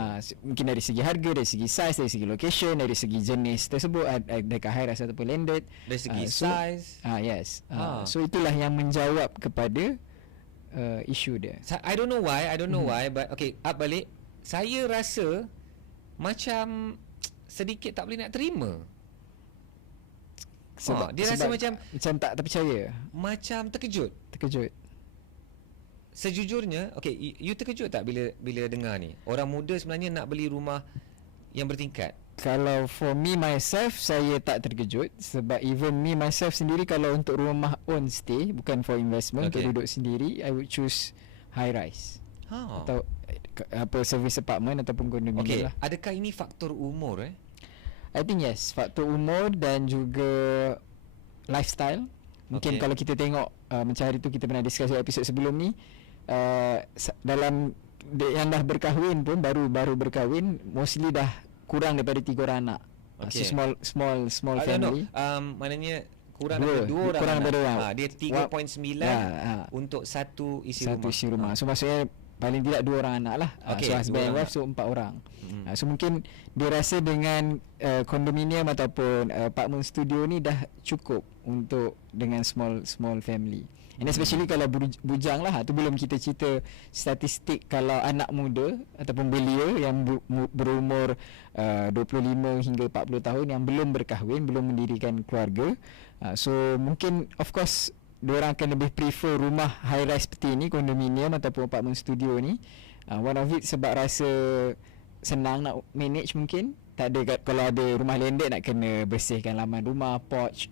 Mungkin dari segi harga, dari segi size, dari segi location, dari segi jenis tersebut, adakah high rise ataupun landed, dari segi size. So itulah yang menjawab kepada issue dia. I don't know why, but okay, up balik. Saya rasa macam sedikit tak boleh nak terima. Dia rasa macam tak terpercaya. Macam terkejut. Sejujurnya, okay, you terkejut tak bila dengar ni? Orang muda sebenarnya nak beli rumah yang bertingkat. Kalau for me myself, saya tak terkejut. Sebab even me myself sendiri, kalau untuk rumah own stay, bukan for investment, untuk duduk sendiri, I would choose high rise. Atau service apartment ataupun condominium lah. Adakah ini faktor umur I think yes, faktor umur dan juga lifestyle. Mungkin kalau kita tengok macam hari tu kita pernah discuss episod sebelum ni, dalam yang dah berkahwin pun, baru berkahwin, mostly dah kurang daripada 3 orang anak. So small family. Maknanya kurang daripada 2 orang. Dia 3.9 untuk satu isi rumah. So maksudnya paling tidak 2 orang anak lah. So husband and wife, so 4 orang. So mungkin dia rasa dengan kondominium ataupun apartment studio ni dah cukup untuk dengan small family. And especially kalau bujang lah, tu belum kita cerita statistik kalau anak muda ataupun belia yang berumur 25 hingga 40 tahun yang belum berkahwin, belum mendirikan keluarga. So mungkin of course diorang akan lebih prefer rumah high rise seperti ni, kondominium ataupun apartment studio ni. One of it sebab rasa senang nak manage mungkin. Tak ada, kalau ada rumah landed nak kena bersihkan laman rumah, porch.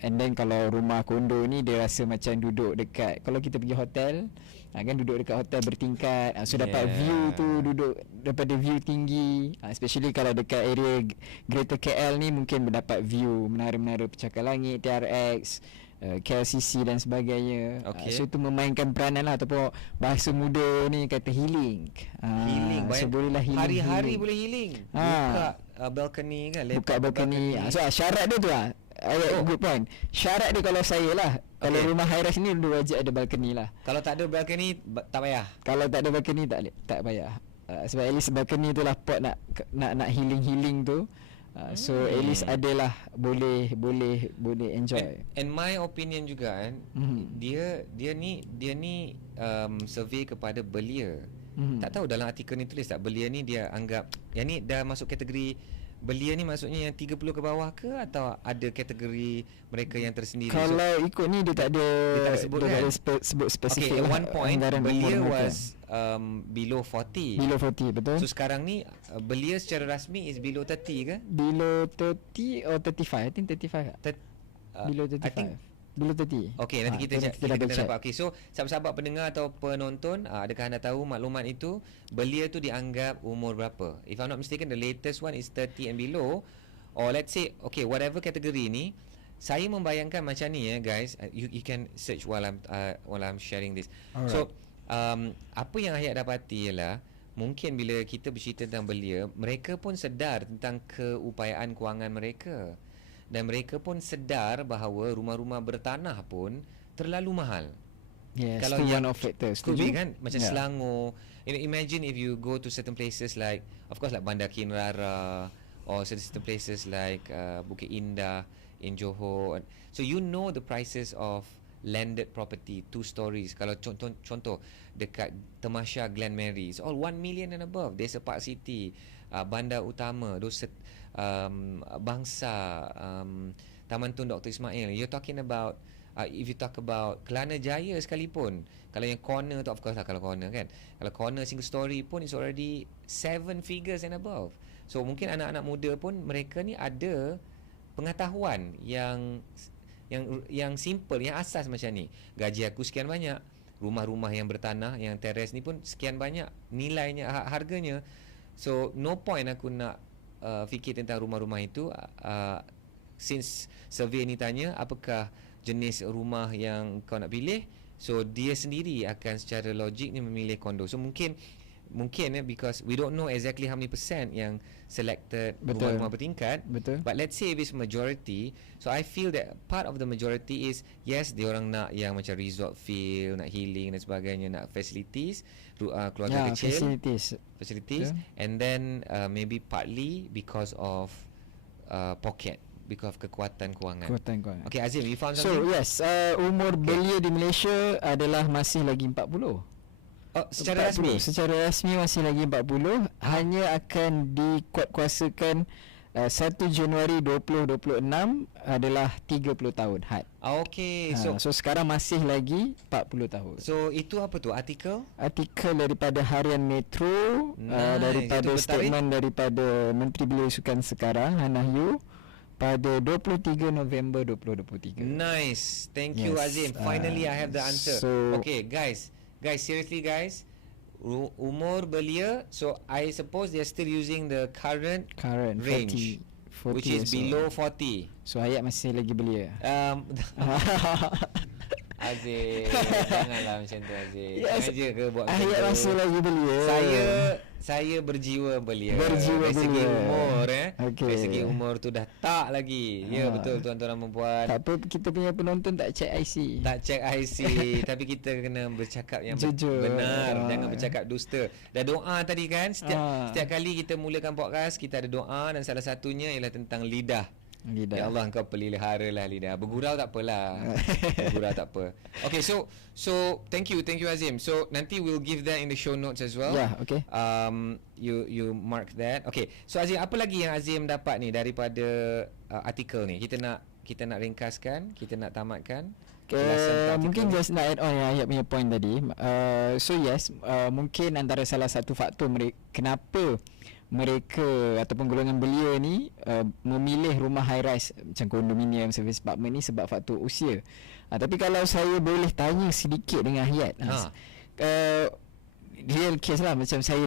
And then kalau rumah kondo ni dia rasa macam duduk dekat, kalau kita pergi hotel kan, duduk dekat hotel bertingkat, so dapat view tu, duduk daripada view tinggi, especially kalau dekat area Greater KL ni mungkin mendapat view menara-menara pencakar langit, TRX, KLCC dan sebagainya. So itu memainkan peranan lah, ataupun bahasa muda ni kata healing. So bolehlah healing. Hari-hari boleh healing. Buka balcony kan, buka balcony. So syarat dia tu lah. Good point. Syarat dia kalau saya lah, kalau rumah high rise ni dua wajib ada balcony lah. Kalau tak ada balcony tak payah. Kalau tak ada balcony tak payah. Sebab at least balcony tu lah pot nak healing tu. So at least adalah boleh enjoy. And my opinion juga kan, dia ni survey kepada belia. Tak tahu dalam artikel ni tulis tak, belia ni dia anggap yang ni dah masuk kategori belia ni, maksudnya yang 30 ke bawah ke, atau ada kategori mereka yang tersendiri? Kalau ikut ni dia tak ada sebut spesifik lah. At one point belia was below 40. Below 40, betul. So sekarang ni belia secara rasmi is below 30 ke? Below 30 or 35? I think 35. Below 35. I think below 30. Okay, nanti kita nampak. Okay, so sahabat-sahabat pendengar atau penonton, adakah anda tahu maklumat itu? Belia tu dianggap umur berapa? If I'm not mistaken, the latest one is 30 and below. Or let's say, okay, whatever kategori ni, saya membayangkan macam ni guys. You can search while I'm sharing this. Alright. So apa yang Hayat dapati ialah, mungkin bila kita bercerita tentang belia, mereka pun sedar tentang keupayaan kewangan mereka. Dan mereka pun sedar bahawa rumah-rumah bertanah pun terlalu mahal. Yes, kalau yang one of factors. Could be kan, macam Selangor. Imagine if you go to certain places like, of course like Bandar Kinrara, or certain places like Bukit Indah in Johor. So you know the prices of landed property, 2 stories. Kalau contoh dekat Temasha Glen Mary, it's all 1 million and above. There's a Park City, Bandar Utama, those Bangsa, Taman Tun Dr. Ismail. You're talking about if you talk about Kelana Jaya sekalipun, kalau yang corner tu, of course lah, kalau corner kan, kalau corner single story pun is already 7 figures and above. So mungkin anak-anak muda pun mereka ni ada pengetahuan yang simple, yang asas macam ni. Gaji aku sekian banyak, rumah-rumah yang bertanah, yang teres ni pun sekian banyak nilainya, harganya. So no point aku nak fikir tentang rumah-rumah itu. Since survey ni tanya apakah jenis rumah yang kau nak pilih, so dia sendiri akan secara logik ni memilih kondo. So mungkin because we don't know exactly how many percent yang selected rumah-rumah bertingkat. Betul. But let's say if it's majority, so I feel that part of the majority is, yes, dia orang nak yang macam resort feel, nak healing dan sebagainya, nak facilities, keluarga kecil, facilities, and then maybe partly because of pocket because of kekuatan kewangan. Kekuatan. Okay, Azim, you found So something? yes, umur belia di Malaysia adalah masih lagi 40. Secara 40. rasmi? Secara rasmi masih lagi 40. Hanya akan dikuatkuasakan 1 Januari 2026 adalah 30 tahun had. Okay, So sekarang masih lagi 40 tahun. So itu apa tu, artikel? Artikel daripada Harian Metro, Nice. daripada Itu bertarikh? statement daripada Menteri Belia Sukan sekarang Hannah Yeoh pada 23 November 2023. Nice. Thank you, Yes. Azim. Finally I have the answer. Okay, guys, seriously guys, umur belia, so I suppose they're still using the current range, 40 which is years below old. 40. So Hayat masih lagi belia. Azim, janganlah macam tu, Azim. Yes. Sengaja ke buat macam Hayat tu? masih lagi belia. Saya berjiwa belia. Berjiwa Dari segi belia. umur Okey. Dari segi umur tu dah tak lagi. Ya, betul tuan-tuan dan puan-puan. Tak apa, kita punya penonton tak check IC. Tak check IC tapi kita kena bercakap yang Jujur. benar, jangan bercakap dusta. Dah doa tadi kan, setiap kali kita mulakan podcast kita ada doa, dan salah satunya ialah tentang lidah. Ya Allah, engkau peliharalah lidah. Bergurau tak apalah. Bergurau tak apa. Okay, so thank you Azim. So nanti we'll give that in the show notes as well. Yeah, okay. You mark that. Okay. So Azim, apa lagi yang Azim dapat ni daripada artikel ni? Kita nak ringkaskan, kita nak tamatkan. Mungkin just nak add on yang Ayat punya point tadi. So yes, mungkin antara salah satu faktor kenapa mereka ataupun golongan belia ni memilih rumah high rise macam kondominium, service apartment ni sebab faktor usia. Tapi kalau saya boleh tanya sedikit dengan Hayat, real case lah, macam saya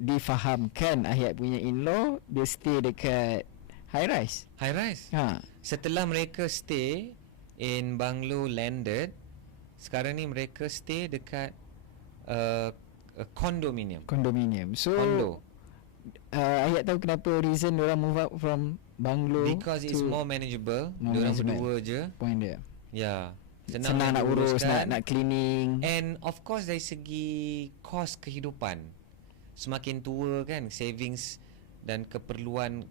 difahamkan Hayat punya in-law dia stay dekat high rise. High rise. Setelah mereka stay in bungalow landed, sekarang ni mereka stay dekat condominium. So condo. Ayat tahu kenapa reason diorang move out from bungalow? Because it's more manageable. Diorang berdua je. Point dia. Ya. Senang nak urus, nak cleaning. And of course dari segi kos kehidupan, semakin tua kan, savings dan keperluan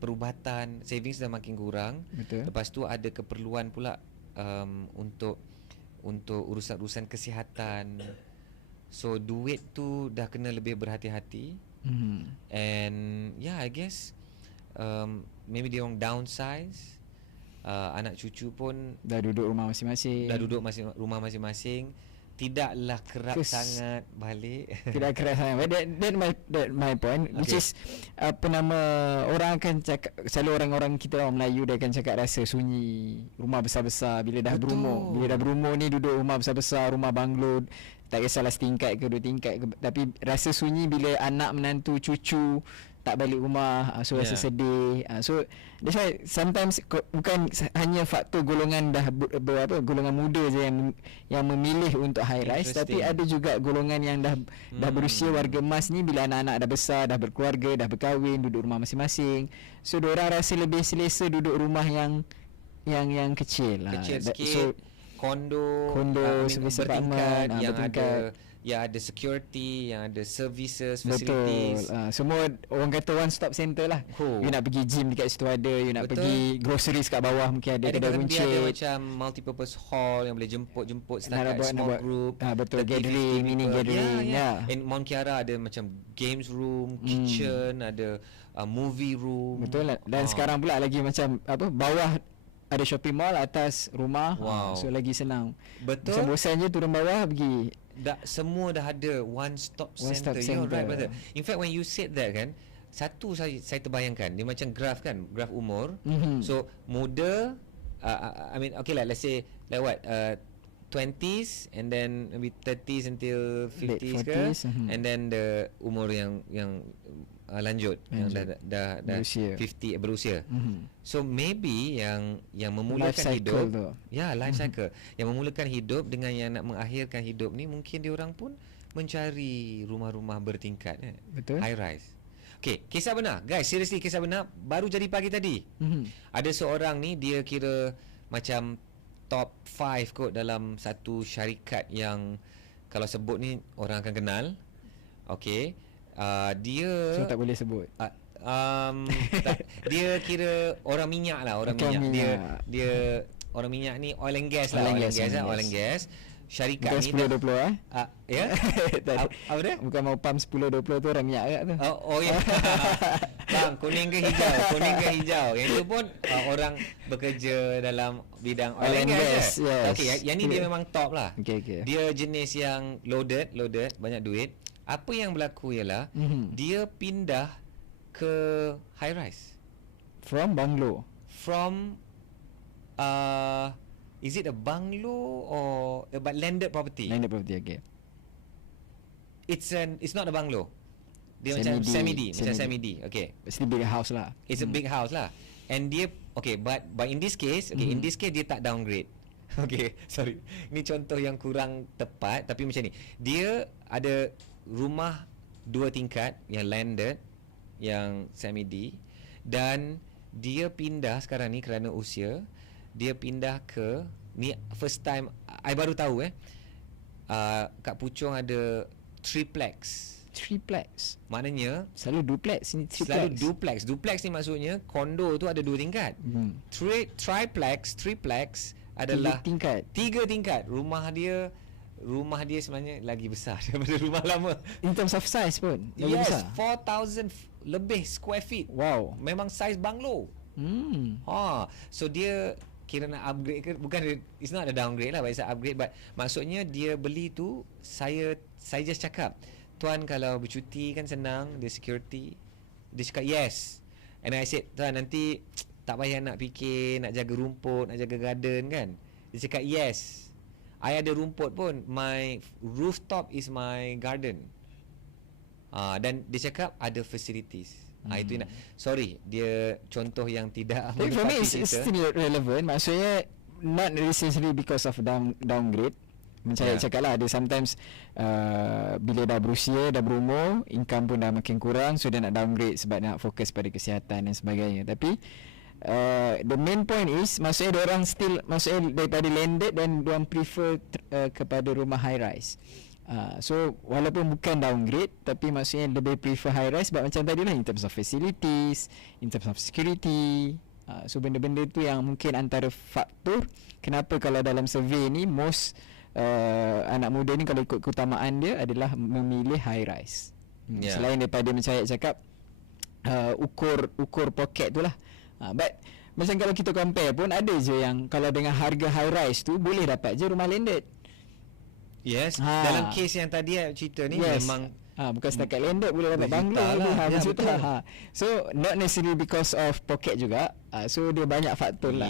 perubatan, savings dah makin kurang. Betul. Lepas tu ada keperluan pula untuk urusan-urusan kesihatan. So duit tu dah kena lebih berhati-hati. And yeah, I guess maybe dia orang downsize. Anak cucu pun dah duduk rumah masing-masing. Rumah masing-masing. Tidaklah kerap sangat balik. Tidak kerap sangat. That my point, which is apa nama, orang akan cakap, selalu orang-orang kita orang Melayu dia akan cakap rasa sunyi, rumah besar-besar bila dah berumur. Bila dah berumur ni duduk rumah besar-besar, rumah banglo, tak kisahlah setingkat ke dua tingkat ke, tapi rasa sunyi bila anak menantu cucu tak balik rumah, so rasa sedih. So that's why sometimes bukan hanya faktor golongan golongan muda je yang memilih untuk high rise, tapi ada juga golongan yang dah berusia warga emas ni, bila anak-anak dah besar, dah berkeluarga, dah berkahwin, duduk rumah masing-masing. So diorang rasa lebih selesa duduk rumah yang kecil lah. Kecil sikit. So Kondo service bertingkat, apartment, yang ada security, yang ada services, facilities. Betul. Semua orang kata one stop center lah. You nak pergi gym dekat situ ada, you nak pergi groceries kat bawah mungkin ada, kedai runcit. Dia ada macam multi-purpose hall yang boleh jemput setakat small group. Betul, gathering, mini gathering. And Mount Kiara ada macam games room, kitchen, ada movie room. Betul lah. Dan sekarang pula lagi macam bawah ada shopping mall, atas rumah. So lagi senang. Betul. Macam bosan je turun bawah pergi. Semua dah ada one stop center. You're right, brother. In fact, when you said that kan, satu saya terbayangkan, dia macam graph kan, graph umur. So muda, I mean okay lah, let's say like what, 20s and then maybe 30s until 50s ke, and then the umur yang lanjut yang dah berusia. So maybe yang memulakan hidup tu. Life cycle. Yang memulakan hidup dengan yang nak mengakhirkan hidup ni, mungkin dia orang pun mencari rumah-rumah bertingkat, betul, high rise. Okay, kisah benar. Guys, seriously, kisah benar baru jadi pagi tadi. Ada seorang ni, dia kira macam top 5 kot dalam satu syarikat yang kalau sebut ni orang akan kenal. Okay. Dia so tak boleh sebut. dia kira orang minyak lah, orang minyak. Dia orang minyak ni oil and gas lah, oil and gas. Syarikat bukan ni 10-20 ya. Apa dia? Bukan mau pump 10-20 tu orang minyak kat tu. Oh ya. Bang, kuning ke hijau? Kuning ke hijau? Yang tu pun orang bekerja dalam bidang oil and gas. Yes. Okey, yang ni dia memang top lah. Okay. Dia jenis yang loaded, banyak duit. Apa yang berlaku ialah dia pindah ke high rise. From bungalow. Is it a bungalow or but landed property? Landed property, okay. It's not a bungalow. Dia macam semi-D. Okay. It's a big house lah. It's a big house lah. And dia okay, but in this case, in this case dia tak downgrade. Okay, sorry. Ni contoh yang kurang tepat tapi macam ni. Dia ada rumah 2 tingkat yang landed, yang semi-D, dan dia pindah sekarang ni kerana usia. Dia pindah ke ni first time I baru tahu kat Puchong ada triplex. Maknanya selalu duplex ni triplex. Selalu duplex ni maksudnya kondo tu ada 2 tingkat. Triplex adalah 3 tingkat. Rumah dia sebenarnya lagi besar daripada rumah lama. In terms of size pun lagi besar. 4,000 lebih square feet. Wow. Memang size bungalow. So dia kira nak upgrade ke, bukan, it's not a downgrade lah, but it's a upgrade. But maksudnya dia beli tu, saya just cakap, tuan kalau bercuti kan senang, dia security. Dia cakap yes. And I said, tuan nanti tak payah nak fikir nak jaga rumput, nak jaga garden kan. Dia cakap yes, I ada rumput pun, my rooftop is my garden. Dan dia cakap ada facilities. Itu sorry, dia contoh yang tidak for me it's still relevant. Maksudnya not necessarily because of downgrade. Macam saya cakap lah, ada sometimes bila dah berusia, dah berumur, income pun dah makin kurang, so dia nak downgrade sebab nak fokus pada kesihatan dan sebagainya. Tapi the main point is, maksudnya diorang still, maksudnya daripada landed, dan diorang prefer kepada rumah high rise. So walaupun bukan downgrade, tapi maksudnya lebih prefer high rise sebab macam tadi lah, in terms of facilities, in terms of security. So benda-benda tu yang mungkin antara faktor kenapa kalau dalam survey ni most anak muda ni kalau ikut keutamaan dia adalah memilih high rise. Selain daripada macam saya cakap ukur poket tu lah. But macam kalau kita compare pun ada je yang kalau dengan harga high rise tu boleh dapat je rumah landed. Yes, dalam kes yang tadi cerita ni memang bukan setakat landed, boleh dapat banglo lah, berjuta. So not necessarily because of pocket juga. So dia banyak faktor lah.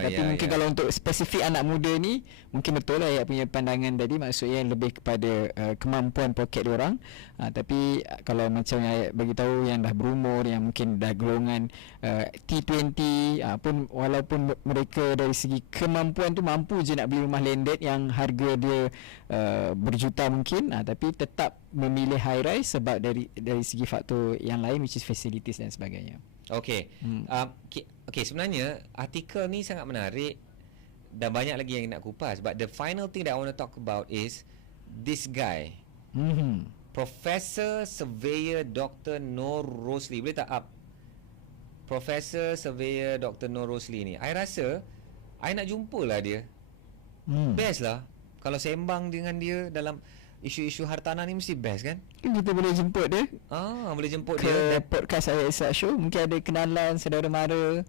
Tapi mungkin kalau untuk spesifik anak muda ni, mungkin betul lah ya punya pandangan tadi, maksudnya lebih kepada kemampuan poket diorang. Tapi kalau macam yang bagi tahu yang dah berumur, yang mungkin dah golongan T20 pun, walaupun mereka dari segi kemampuan tu mampu je nak beli rumah landed yang harga dia berjuta mungkin, tapi tetap memilih high rise sebab dari segi faktor yang lain, which is facilities dan sebagainya. Okay. Okay, sebenarnya artikel ni sangat menarik dan banyak lagi yang nak kupas, but the final thing that I want to talk about is this guy, Professor Surveyor Dr. Noor Rosli. Boleh tak up Professor Surveyor Dr. Noor Rosli ni? I rasa I nak jumpa lah dia. Best lah kalau sembang dengan dia dalam isu-isu hartanah ni, mesti best kan? Kita boleh jemput dia. Boleh jemput ke dia podcast Ayat Isak Show. Mungkin ada kenalan, saudara mara,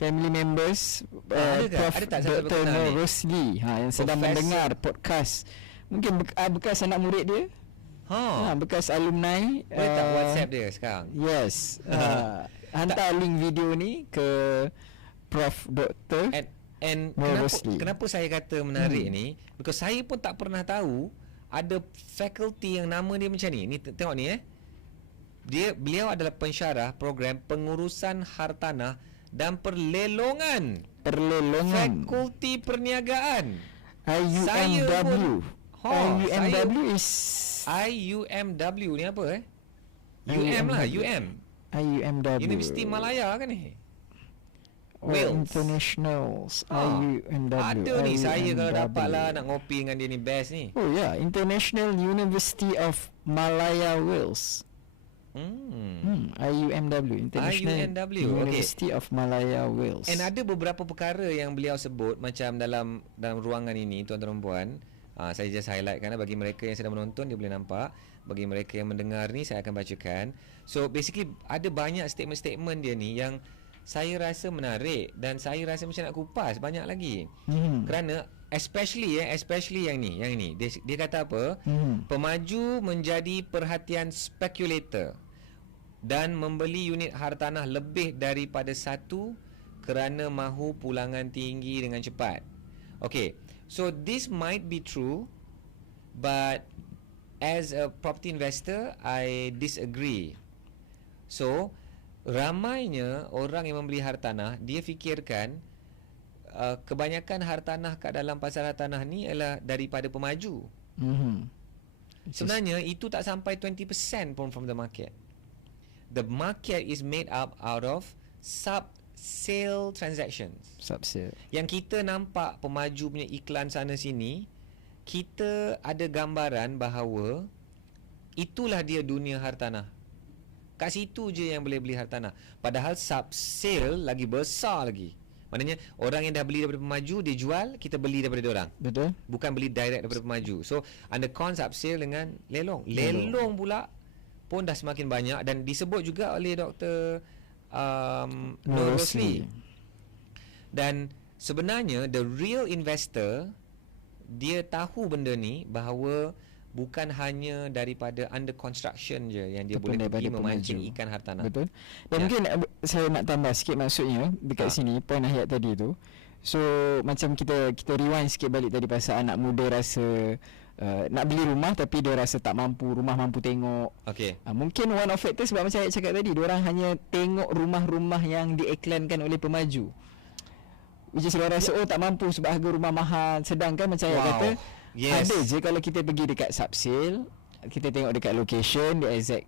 family members, Prof. Dr. Noor Rosli yang sedang mendengar podcast. Mungkin bekas anak murid dia, bekas alumni. Boleh tak WhatsApp dia sekarang? Yes. Hantar link video ni ke Prof. Dr. And kenapa saya kata menarik ni, because saya pun tak pernah tahu ada faculty yang nama dia macam ni. Ni tengok ni beliau adalah pensyarah program pengurusan hartanah dan perlelongan. Fakulti Perniagaan. IUMW. IUMW is IUMW ni apa UM lah, UM. IUMW. Universiti Malaya kan ni? Wales. Internationals. IUMW. Ada ni saya kalau dapat lah nak ngopi dengan dia ni, best ni. Oh ya, International University of Malaya Wales. IUMW, International IUMW, University of Malaya Wales. And ada beberapa perkara yang beliau sebut macam dalam ruangan ini, tuan-tuan dan puan. Saya just highlight kan, bagi mereka yang sedang menonton dia boleh nampak. Bagi mereka yang mendengar ni saya akan bacakan. So basically ada banyak statement-statement dia ni yang saya rasa menarik dan saya rasa macam nak kupas banyak lagi. Kerana especially yang ini dia kata apa? Pemaju menjadi perhatian spekulator dan membeli unit hartanah lebih daripada satu kerana mahu pulangan tinggi dengan cepat. Okay, so this might be true, but as a property investor, I disagree. So, ramainya orang yang membeli hartanah, dia fikirkan kebanyakan hartanah kat dalam pasar hartanah ni adalah daripada pemaju. Sebenarnya itu tak sampai 20% pun from the market. The market is made up out of sub-sale transactions. Sub-sale. Yang kita nampak pemaju punya iklan sana sini, kita ada gambaran bahawa itulah dia dunia hartanah. Kat situ je yang boleh beli hartanah. Padahal sub-sale lagi besar lagi. Maknanya orang yang dah beli daripada pemaju, dia jual, kita beli daripada diorang. Betul. Bukan beli direct daripada pemaju. So under con sub-sale dengan lelong. Lelong pula pun dah semakin banyak dan disebut juga oleh Dr. Nur Rosli. Dan sebenarnya the real investor, dia tahu benda ni bahawa bukan hanya daripada under construction je yang dia boleh pergi memancing ikan hartanah. Betul. Dan mungkin saya nak tambah sikit maksudnya dekat sini poin ayat tadi tu. So macam kita rewind sikit balik tadi pasal anak muda rasa nak beli rumah tapi dia rasa tak mampu, rumah mampu tengok. Okey. Mungkin one of factor sebab macam saya cakap tadi, diorang hanya tengok rumah-rumah yang diiklankan oleh pemaju. Which is diorang rasa tak mampu sebab harga rumah mahal. Sedangkan macam saya kata, ada je kalau kita pergi dekat sub-sale, kita tengok dekat location, the exact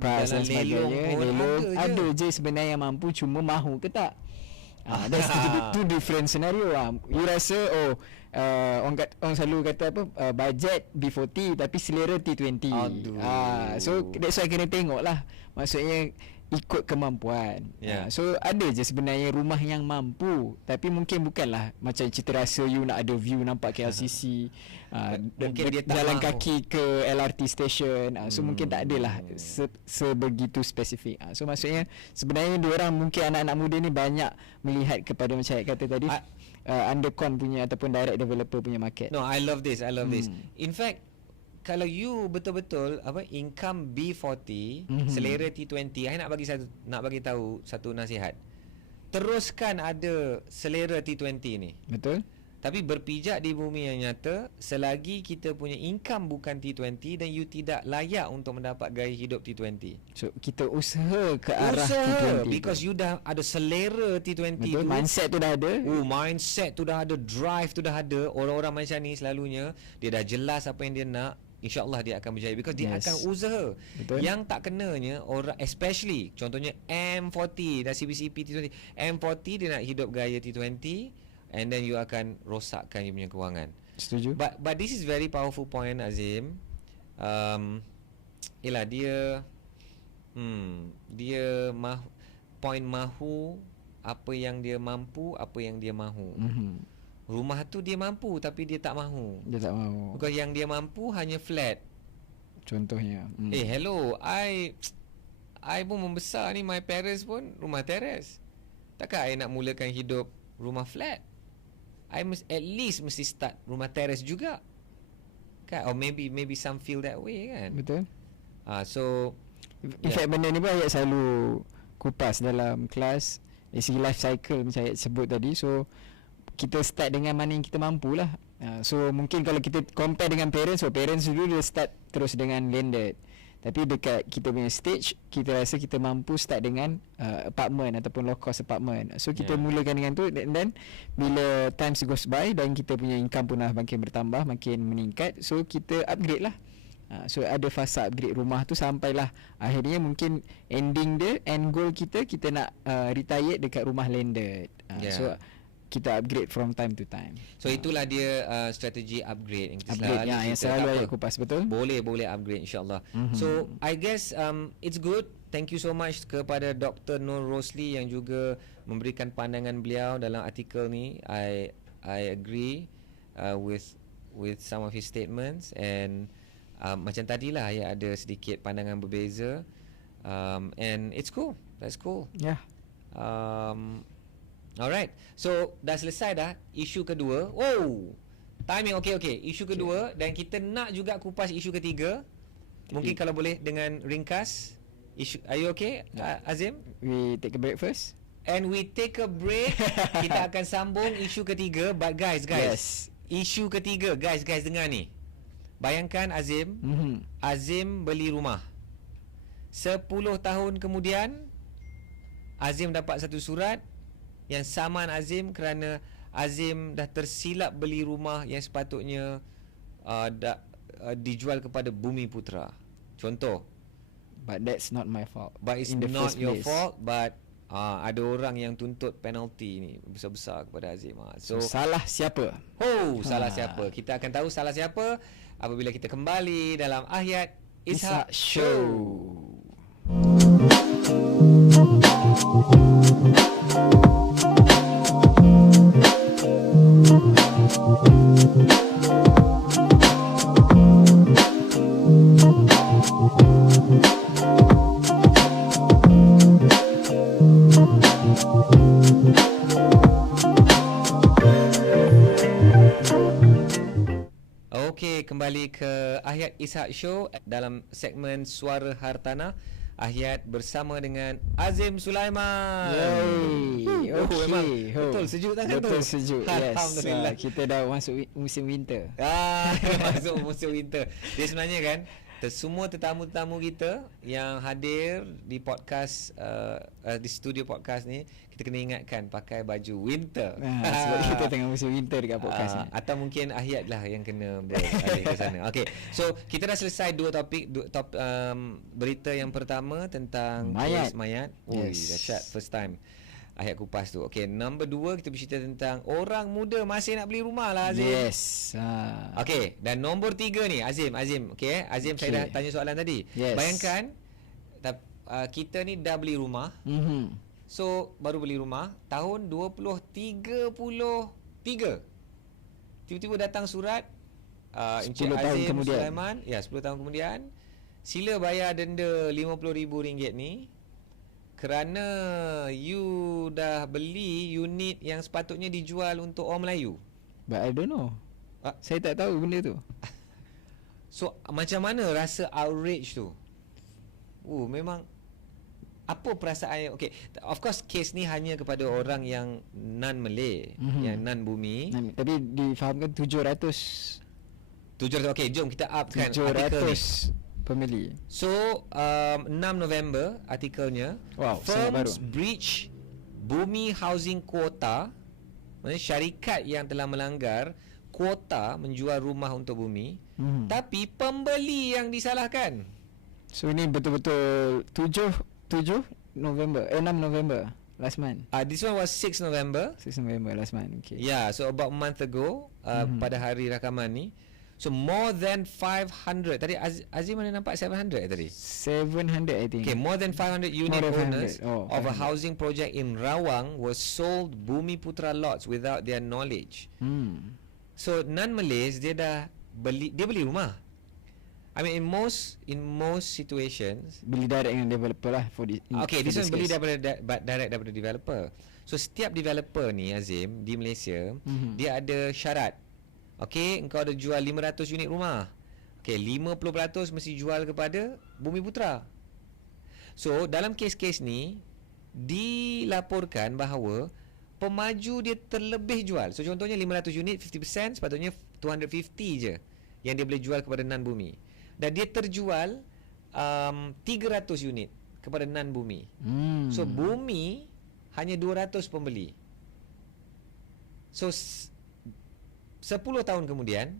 price dan sebagainya, lelong, ada je sebenarnya yang mampu, cuma mahu ke tak. That's two different scenario. You rasa orang selalu kata apa, budget B40 tapi selera T20. So that's why kena tengok lah. Maksudnya ikut kemampuan. So ada je sebenarnya rumah yang mampu, tapi mungkin bukanlah macam cita rasa you nak ada view nampak KLCC, mungkin dia jalan kaki ke LRT station. So mungkin tak adalah sebegitu spesifik. So maksudnya sebenarnya diorang mungkin anak-anak muda ni banyak melihat kepada macam saya kata tadi, undercon punya ataupun direct developer punya market. No, I love this. In fact, kalau you betul-betul income B40, selera T20, saya nak bagi tahu satu nasihat. Teruskan ada selera T20 ni. Betul. Tapi berpijak di bumi yang nyata, selagi kita punya income bukan T20 dan you tidak layak untuk mendapat gaya hidup T20. So kita usaha ke arah T20. Because you dah ada selera T20. Betul, tu mindset tu dah ada. Mindset tu dah ada, drive tu dah ada. Orang-orang macam ni selalunya dia dah jelas apa yang dia nak, InsyaAllah dia akan berjaya because dia akan usaha. Betul. Yang tak kenanya orang, especially contohnya M40 dan CBCP T20, M40 dia nak hidup gaya T20 and then you akan rosakkan you punya kewangan. Setuju. But this is very powerful point, Azim. Ialah dia point mahu, apa yang dia mampu, apa yang dia mahu. Rumah tu dia mampu tapi dia tak mahu. Dia tak mahu. Bukan yang dia mampu hanya flat. Contohnya. Hello, I pun membesar ni, my parents pun rumah teres. Takkan I nak mulakan hidup rumah flat? I must at least mesti start rumah teres juga. Kan? Or maybe some feel that way kan. Betul. So in fact benda ni pun ayat selalu kupas dalam kelas dari segi life cycle macam ayat sebut tadi. So kita start dengan mana yang kita mampu lah. So mungkin kalau kita compare dengan parents, parents dulu dia start terus dengan landed. Tapi dekat kita punya stage, kita rasa kita mampu start dengan apartment ataupun low cost apartment. So kita mulakan dengan tu, and then bila time goes by dan kita punya income pun dah makin bertambah, makin meningkat, so kita upgrade lah. So ada fasa upgrade rumah tu sampailah akhirnya mungkin ending dia, end goal kita nak retire dekat rumah landed. So kita upgrade from time to time. So itulah dia strategi upgrade yang kita Upgrade selalu yang cerita. selalu Tak ayat apa. kupas, betul? Boleh upgrade insyaAllah. So I guess it's good. Thank you so much kepada Dr. Nur Rosli yang juga memberikan pandangan beliau dalam artikel ni. I agree with some of his statements, and macam tadilah ya, ada sedikit pandangan berbeza, and it's cool. That's cool. Yeah. Alright. So dah selesai dah isu kedua. Oh, timing okay. Isu kedua, dan kita nak juga kupas isu ketiga. Mungkin kalau boleh dengan ringkas. Are you okay, Azim? We take a break first. And we take a break. Kita akan sambung isu ketiga. But guys, Yes. isu ketiga, guys dengar ni. Bayangkan Azim, Azim beli rumah. 10 tahun kemudian Azim dapat satu surat yang saman Azim kerana Azim dah tersilap beli rumah yang sepatutnya dijual kepada Bumi Putra. Contoh. But that's not my fault. But it's in the not first your place. fault. But ada orang yang tuntut penalti ni besar-besar kepada Azim. So salah siapa? Salah siapa? Kita akan tahu salah siapa apabila kita kembali dalam Ahyat Ishak Show. Okey, kembali ke Ahyat Ishak Show dalam segmen Suara Hartanah. Ahyat bersama dengan Azim Sulaiman. Yay. Memang betul sejuk tangan tu. Betul sejuk. Yes. Alhamdulillah. Kita dah masuk musim winter. Masuk musim winter. Dia sebenarnya kan, semua tetamu-tetamu kita yang hadir di podcast di studio podcast ni, kita kena ingatkan pakai baju winter. Sebab kita tengah musim winter dekat podcast ni. Atau mungkin Ahyat lah yang kena balik ke sana. Okay, so kita dah selesai dua topik. Berita yang pertama tentang mayat. kes mayat. Dahsyat, first time Ahyat kupas tu. Okay, number 2 kita bercerita tentang orang muda masih nak beli rumah lah, Azim. Yes. Okay, dan nombor 3 ni Azim. Okay, Azim, saya dah tanya soalan tadi. Yes. Bayangkan kita ni dah beli rumah. So baru beli rumah tahun 2033. Tiba-tiba datang surat 10 Encik tahun Azim kemudian. Sulaiman, 10 tahun kemudian, sila bayar denda RM50,000 ni kerana you dah beli unit yang sepatutnya dijual untuk orang Melayu. But I don't know. Saya tak tahu benda tu. So macam mana rasa outrage tu? Memang apa perasaan? Okay, of course case ni hanya kepada orang yang non-Malay, yang non-bumi. Tapi difahamkan 700. Okay, jom kita upkan artikel ni. 700 pembeli. So 6 November artikelnya. Wow, sangat baru. Firms breach Bumi Housing Quota. Maksudnya syarikat yang telah melanggar kuota menjual rumah untuk Bumi, tapi pembeli yang disalahkan. So ini betul-betul 6 November last month. This one was 6 November. 6 November last month. Okay. Yeah, so about a month ago, pada hari rakaman ni. So more than 500. Tadi Azim mana nampak 700 tadi? 700 I think. Okay, more than 500 unit More than owners 500. of a housing project in Rawang were sold Bumi Putra lots without their knowledge. So non-Malays dia beli rumah. I mean in most situations beli direct dengan developer lah this one beli direct daripada developer. So setiap developer ni, Azim, di Malaysia, dia ada syarat. Okay, engkau ada jual 500 unit rumah. Okay, 50% mesti jual kepada Bumi Putra. So dalam kes-kes ni dilaporkan bahawa pemaju dia terlebih jual. So contohnya 500 unit, 50%, sepatutnya 250 je yang dia boleh jual kepada non-bumi. Dan dia terjual 300 unit kepada non-bumi. So bumi hanya 200 pembeli. So 10 tahun kemudian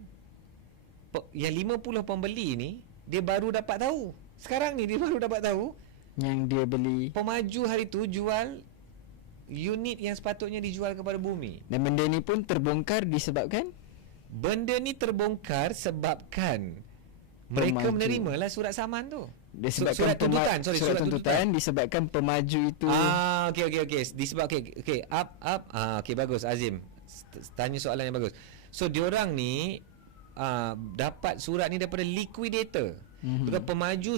yang 50 pembeli ni dia baru dapat tahu. Sekarang ni dia baru dapat tahu yang dia beli. Pemaju hari tu jual unit yang sepatutnya dijual kepada bumi. Dan benda ni pun terbongkar disebabkan Benda ni terbongkar sebabkan mereka menerimalah surat saman tu. Disebabkan surat tuntutan disebabkan pemaju itu. Okey. Okey, up. Okey, bagus Azim. Tanya soalan yang bagus. So diorang ni dapat surat ni daripada liquidator. Because pemaju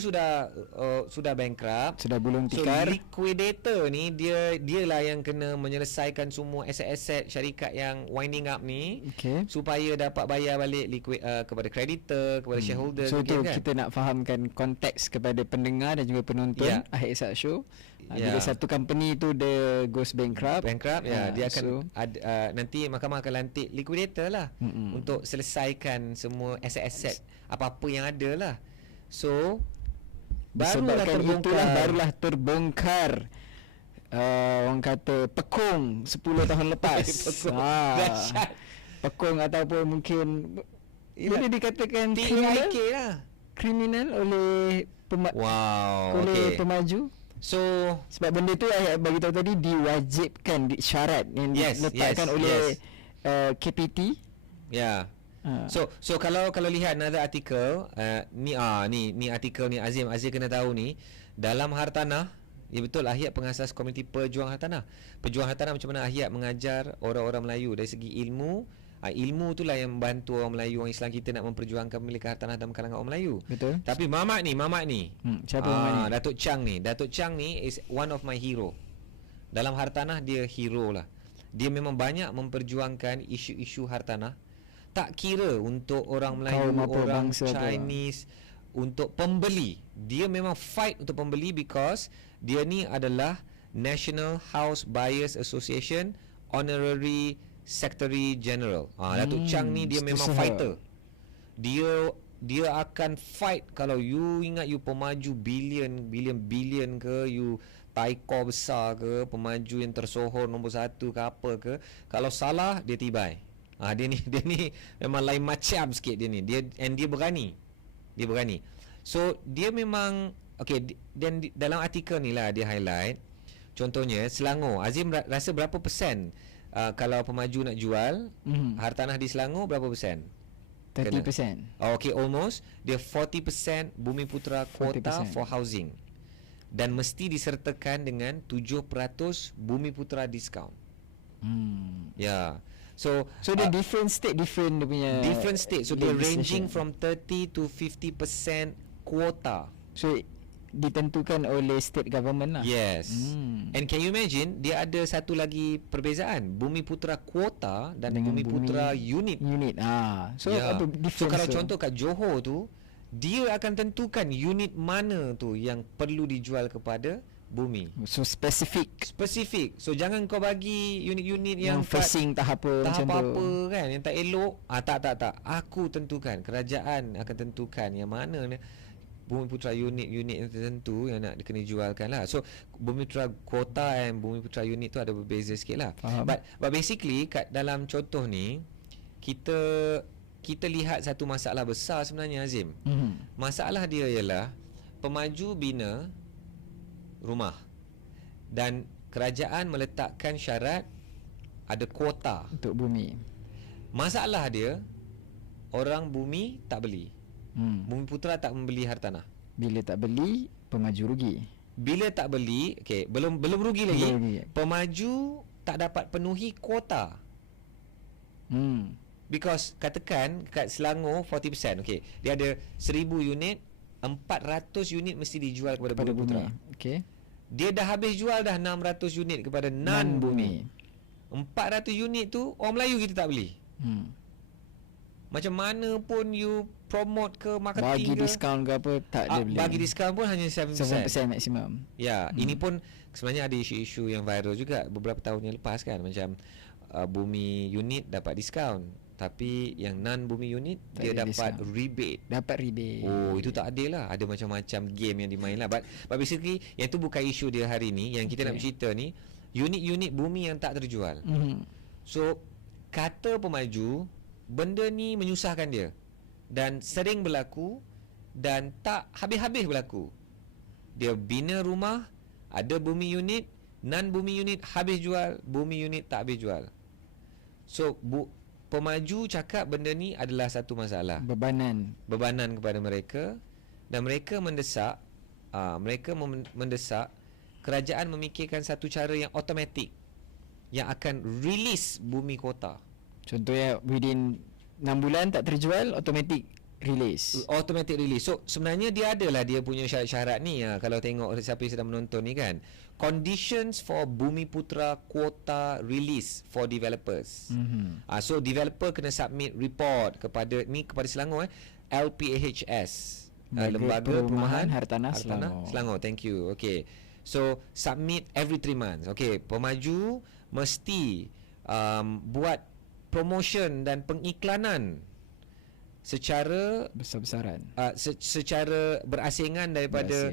sudah bankrupt, sudah gulung tikar. So liquidator ni dialah yang kena menyelesaikan semua aset-aset syarikat yang winding up ni, supaya dapat bayar balik kepada creditor, kepada shareholder. So itu kan? Kita nak fahamkan konteks kepada pendengar dan juga penonton Akhir Esat Show. Bila satu company tu dia goes bankrupt, dia akan nanti mahkamah akan lantik liquidator lah untuk selesaikan semua aset-aset apa-apa yang ada lah. So barulah terbongkar orang kata pekung 10 tahun lepas. Pekung ataupun mungkin boleh dikatakan kriminal oleh pemaju. So sebab benda tu bagi tahu tadi diwajibkan syarat yang diletakkan oleh KPT. So kalau lihat another article, ni artikel ni Azim kena tahu ni, dalam hartanah, ya betul, Ahyat pengasas komuniti pejuang hartanah. Pejuang hartanah macam mana Ahyat mengajar orang-orang Melayu dari segi ilmu. Ilmu itulah yang membantu orang Melayu, orang Islam kita nak memperjuangkan pemilikan hartanah dalam kalangan orang Melayu. Betul. Tapi Mamat ni siapa Mamat ni? Datuk Chang ni is one of my hero. Dalam hartanah dia hero lah. Dia memang banyak memperjuangkan isu-isu hartanah. Tak kira untuk orang Melayu, orang Chinese, untuk pembeli. Dia memang fight untuk pembeli because dia ni adalah National House Buyers Association Honorary Secretary General. Datuk Chang ni dia memang fighter. Dia akan fight. Kalau you ingat you pemaju bilion ke, you taikor besar ke, pemaju yang tersohor nombor 1 ke apa ke, kalau salah dia tibai. Dia ni memang lain macam sikit dia ni. Dia berani. So dia memang dan dalam artikel ni lah dia highlight. Contohnya Selangor, Azim rasa berapa persen kalau pemaju nak jual hartanah di Selangor, berapa persen? 30%. Almost. Dia 40% Bumi Putera kuota for housing. Dan mesti disertakan dengan 7% Bumi Putera discount. So the different state dia punya different state. So dia ranging from 30 to 50% kuota. So ditentukan oleh state government lah. Yes. And can you imagine, dia ada satu lagi perbezaan, Bumi Putera kuota dan Bumi Putera unit. So apa difference? So kalau contoh kat Johor tu, dia akan tentukan unit mana tu yang perlu dijual kepada bumi. So specific. So jangan kau bagi unit-unit yang facing tahap apa kan, yang tak elok. Tak. Aku tentukan, kerajaan akan tentukan yang mana Bumi Putera unit yang tertentu yang nak kena jualkan lah. So Bumi Putera kuota dan Bumi Putera unit tu ada berbeza sikit lah. But basically kat dalam contoh ni, kita lihat satu masalah besar sebenarnya, Azim. Masalah dia ialah pemaju bina rumah dan kerajaan meletakkan syarat ada kuota untuk bumi. Masalah dia, orang bumi tak beli. Bumi Putera tak membeli hartanah. Bila tak beli, pemaju rugi. Bila tak beli, belum rugi lagi. Pemaju tak dapat penuhi kuota. Because katakan kat Selangor 40%, dia ada 1000 unit, 400 unit mesti dijual kepada Bumi Putera. Dia dah habis jual dah 600 unit kepada non-bumi. 400 unit tu orang Melayu kita tak beli. Macam mana pun you promote ke marketing bagi diskaun ke apa, tak ada beli. Bagi diskaun pun hanya 7% maksimum. Ini pun sebenarnya ada isu-isu yang viral juga beberapa tahun yang lepas kan, macam bumi unit dapat diskaun, tapi yang non-bumi unit tak dia dapat rebate. Itu tak adil lah. Ada macam-macam game yang dimain lah. But basically yang tu bukan isu dia hari ni. Yang kita nak bercerita ni, unit-unit bumi yang tak terjual. So kata pemaju, benda ni menyusahkan dia dan sering berlaku dan tak habis-habis berlaku. Dia bina rumah, ada bumi unit, non-bumi unit habis jual, bumi unit tak habis jual. So pemaju cakap benda ni adalah satu masalah, bebanan kepada mereka, dan mereka mendesak mendesak kerajaan memikirkan satu cara yang automatik yang akan release bumi kota. Contohnya within 6 bulan tak terjual, automatic release. So sebenarnya dia adalah dia punya syarat-syarat ni. Kalau tengok siapa yang sedang menonton ni kan, conditions for Bumiputra quota release for developers. So developer kena submit report kepada Selangor, LPHS, Lembaga Perumahan Hartanah Selangor. Thank you. Okay, so submit every 3 months. Okay, pemaju mesti buat promotion dan pengiklanan secara besar-besaran, secara berasingan daripada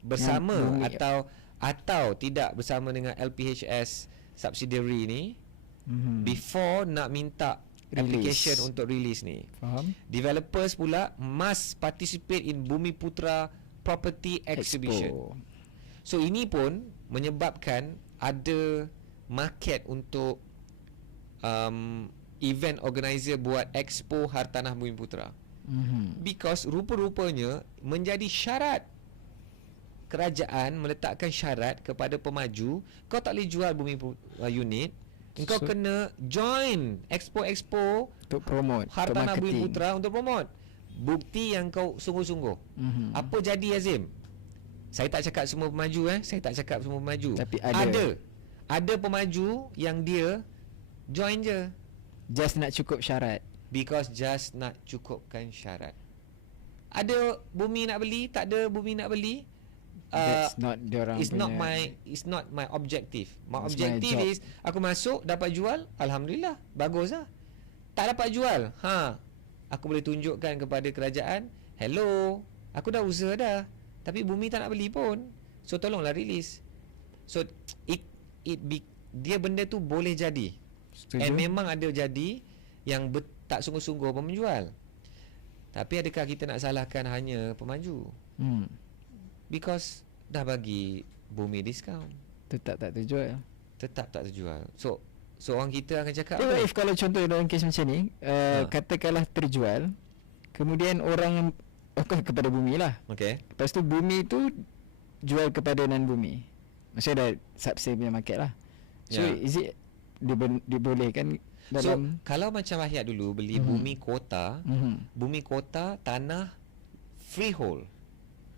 bersama atau tidak bersama dengan LPHS subsidiary ni, before nak minta application untuk release ni. Faham? Developers pula must participate in Bumiputra Property Exhibition. So ini pun menyebabkan ada market untuk event organizer buat Expo Hartanah Bumiputra. Because rupa-rupanya menjadi syarat, kerajaan meletakkan syarat kepada pemaju, kau tak boleh jual bumi unit, engkau kena join expo untuk promote Hartanah Bumiputra untuk promote. Bukti yang kau sungguh-sungguh. Apa jadi Azim? Saya tak cakap semua pemaju tapi ada pemaju yang dia join je, just nak cukup syarat. Because just nak cukupkan syarat. Ada bumi nak beli, tak ada bumi nak beli, that's not diorang it's not my objective. My objective is aku masuk dapat jual, alhamdulillah, bagus lah. Tak dapat jual, aku boleh tunjukkan kepada kerajaan, hello, aku dah usaha dah, tapi bumi tak nak beli pun, so tolonglah release. So dia benda tu boleh jadi. Setuju? And memang ada jadi yang tak sungguh-sungguh menjual. Tapi adakah kita nak salahkan hanya pemaju? Because dah bagi bumi diskaun, tetap tak terjual. So orang kita akan cakap apa? If kalau contoh dalam kes macam ni, katakanlah terjual, kemudian orang kepada bumi lah. Okay. Lepas tu bumi tu jual kepada non-bumi. Maksudnya dah subsale punya market lah. So is it dibolehkan dalam? So kalau macam Ahyat dulu beli bumi kota, bumi kota tanah freehold,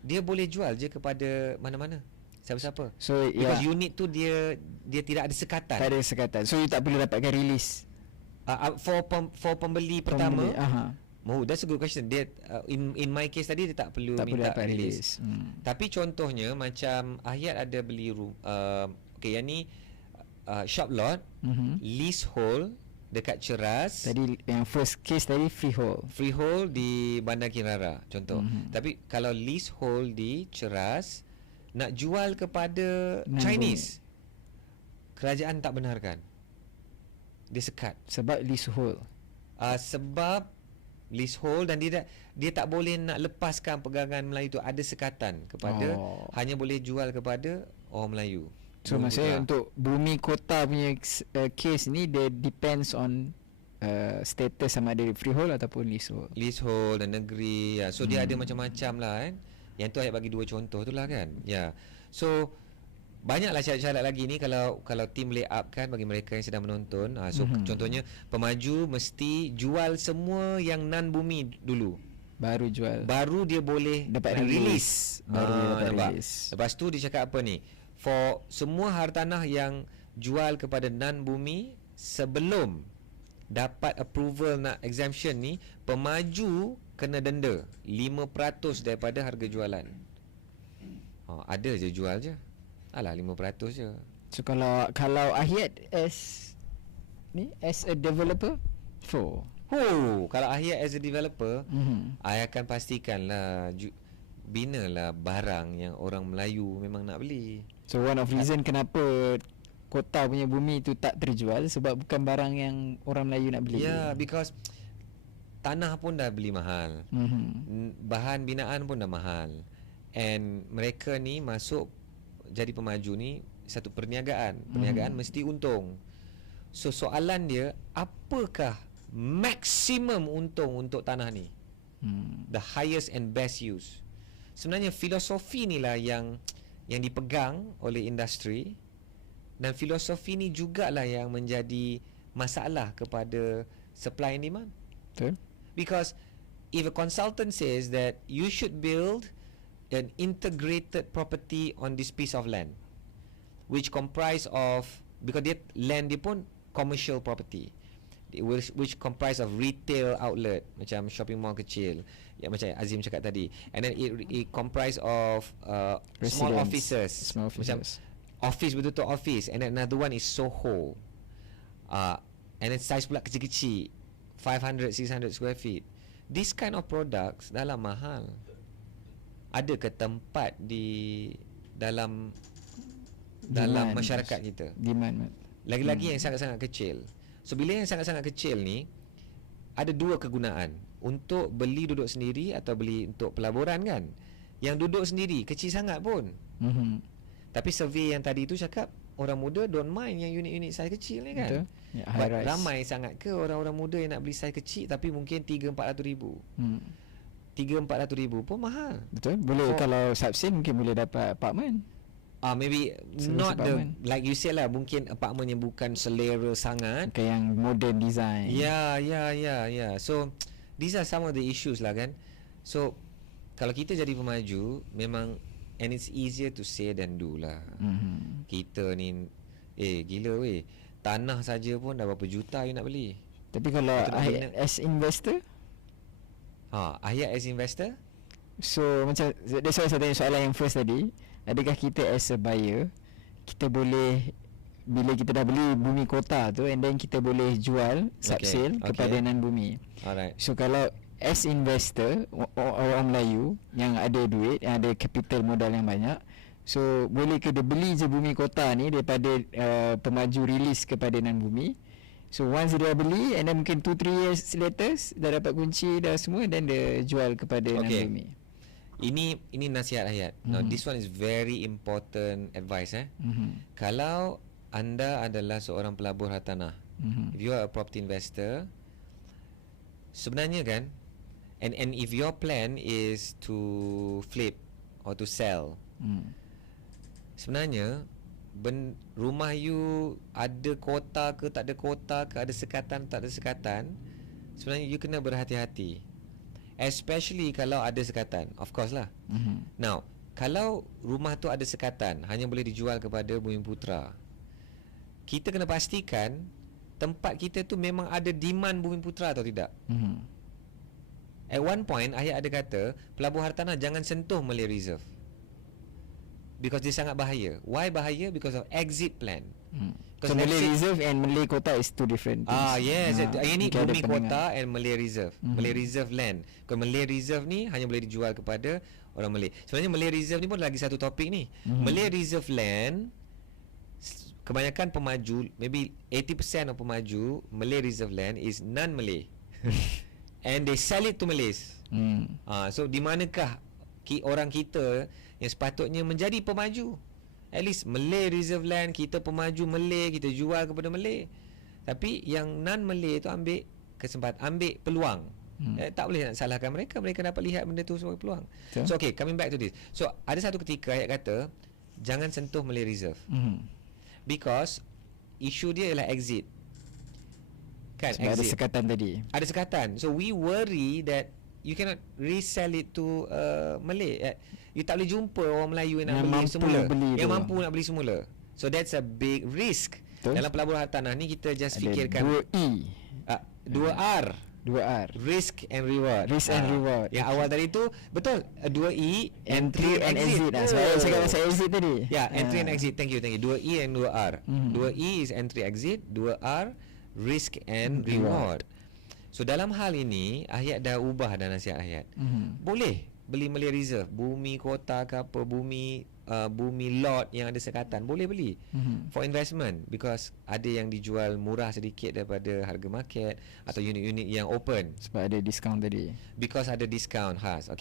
dia boleh jual je kepada mana-mana, siapa-siapa. So because unit tu dia tidak ada sekatan. Tak ada sekatan. So you tak perlu dapatkan release. For pembeli pertama. That's a good question. Dia in my case tadi dia tak perlu minta release. Tapi contohnya macam Ahyat ada beli yang ni shop lot, leasehold dekat Ceras. Tadi yang first case tadi freehold di Bandar Kinrara contoh. Tapi kalau leasehold di Ceras nak jual kepada Chinese, kerajaan tak benarkan. Dia sekat sebab leasehold. Sebab leasehold, dan dia tak boleh nak lepaskan pegangan Melayu tu, ada sekatan kepada hanya boleh jual kepada orang Melayu. So maksudnya untuk bumi kota punya case ni, dia depends on status sama ada freehold ataupun leasehold dan negeri. So dia ada macam-macam lah kan. Yang tu Ayat bagi 2 contoh tu lah kan. So banyaklah syarat-syarat lagi ni kalau tim lay up kan bagi mereka yang sedang menonton. So contohnya pemaju mesti jual semua yang non-bumi dulu, baru dia boleh dapat release. Lepas tu dia cakap apa ni, for semua hartanah yang jual kepada non-bumi, sebelum dapat approval nak exemption ni, pemaju kena denda 5% daripada harga jualan. Ada je jual je, 5% je. So kalau Ahyat as a developer, kalau Ahyat as a developer, I akan pastikanlah binalah barang yang orang Melayu memang nak beli. So one of reason kenapa kota punya bumi tu tak terjual, sebab bukan barang yang orang Melayu nak beli. Because tanah pun dah beli mahal, bahan binaan pun dah mahal, And mereka ni masuk jadi pemaju ni satu perniagaan. Perniagaan mesti untung. So soalan dia, apakah maksimum untung untuk tanah ni? The highest and best use. Sebenarnya filosofi ni lah yang dipegang oleh industri, dan filosofi ni jugalah yang menjadi masalah kepada supply and demand. Betul. Because if a consultant says that you should build an integrated property on this piece of land, which comprise of, because dia land dia pun commercial property, which comprise of retail outlet macam shopping mall kecil, ya, macam Azim cakap tadi, and then it comprise of small offices, macam office betul-betul office, and then another one is Soho, and then size pula kecil-kecil, 500-600 square feet. This kind of products dalam mahal. Ada ke tempat di dalam masyarakat kita? Demand. Lagi-lagi yang sangat-sangat kecil. So bila yang sangat-sangat kecil ni, ada dua kegunaan. Untuk beli duduk sendiri atau beli untuk pelaburan kan. Yang duduk sendiri kecil sangat pun. Tapi survey yang tadi tu cakap orang muda don't mind yang unit-unit saiz kecil ni kan. Ya, ramai sangat ke orang-orang muda yang nak beli saiz kecil tapi mungkin 3-400 ribu. 3-400 ribu pun mahal. Betul. Boleh kalau subsin mungkin boleh dapat apartmen. Maybe not apartment. Like you said lah, mungkin apartmen yang bukan selera sangat, kayak yang modern design. Ya. So these are some of the issues lah kan. So kalau kita jadi pemaju, memang, and it's easier to say than do lah. Kita ni gila weh, tanah saja pun dah berapa juta you nak beli. Tapi kalau as investor, Ayat as investor, so macam that's why saya tanya soalan yang first tadi, adakah kita as a buyer, kita boleh, bila kita dah beli bumi kota tu, and then kita boleh jual subsale kepada non bumi. Alright. So kalau as investor, orang Melayu yang ada duit, yang ada capital modal yang banyak, so boleh ke dia beli je bumi kota ni daripada pemaju release kepada non bumi. So once dia beli, and then mungkin 2-3 years later dah dapat kunci dah semua, then dia jual kepada non-bumi. Ini nasihat Hayat. Now this one is very important advice. Kalau anda adalah seorang pelabur hartanah, if you are a property investor, sebenarnya kan, and if your plan is to flip or to sell, sebenarnya rumah you ada kota ke tak ada kota ke, ada sekatan tak ada sekatan, sebenarnya you kena berhati-hati, especially kalau ada sekatan, of course lah. Now kalau rumah tu ada sekatan, hanya boleh dijual kepada Bumiputera, kita kena pastikan tempat kita tu memang ada demand Bumiputera atau tidak. At one point Ayat ada kata pelabur hartanah jangan sentuh Malay Reserve, because dia sangat bahaya. Why bahaya? Because of exit plan. So Malay Reserve and Malay Kota is two different things. Yes. Ini Bumi Kota and Malay Reserve. Malay Reserve land. Kalau Malay Reserve ni hanya boleh dijual kepada orang Malay. Sebenarnya Malay Reserve ni pun lagi satu topik ni. Malay Reserve land, kebanyakan pemaju, maybe 80% of pemaju Malay Reserve land is non-Malay. And they sell it to Malays. So di manakah orang kita yang sepatutnya menjadi pemaju? At least Malay Reserve land, kita pemaju Malay, kita jual kepada Malay. Tapi yang non-Malay tu ambil kesempatan, ambil peluang. Tak boleh nak salahkan mereka. Mereka dapat lihat benda tu sebagai peluang. So coming back to this. So ada satu ketika Ayat kata jangan sentuh Malay Reserve, because isu dia ialah exit. Kan, sebab exit. Ada sekatan tadi. Ada sekatan. So we worry that you cannot resell it to Malay. You tak boleh jumpa orang Melayu yang nak beli semula, yang mampu nak beli semula. So that's a big risk. Dalam pelabur hartanah ni kita just ada fikirkan 2E, 2R. 2R, risk and reward. Risk and reward. Yang awal tadi tu betul, 2E, entry and exit. Saya cakap pasal exit tadi. Entry and exit. Thank you. 2E and 2R. 2E is entry exit, 2R risk and reward. So dalam hal ini Ayat dah ubah dah nasihat Ayat. Boleh beli Malay Reserve, bumi kota ke apa, bumi lot yang ada sekatan, boleh beli for investment, because ada yang dijual murah sedikit daripada harga market, atau unit-unit yang open sebab ada discount tadi, because ada discount khas.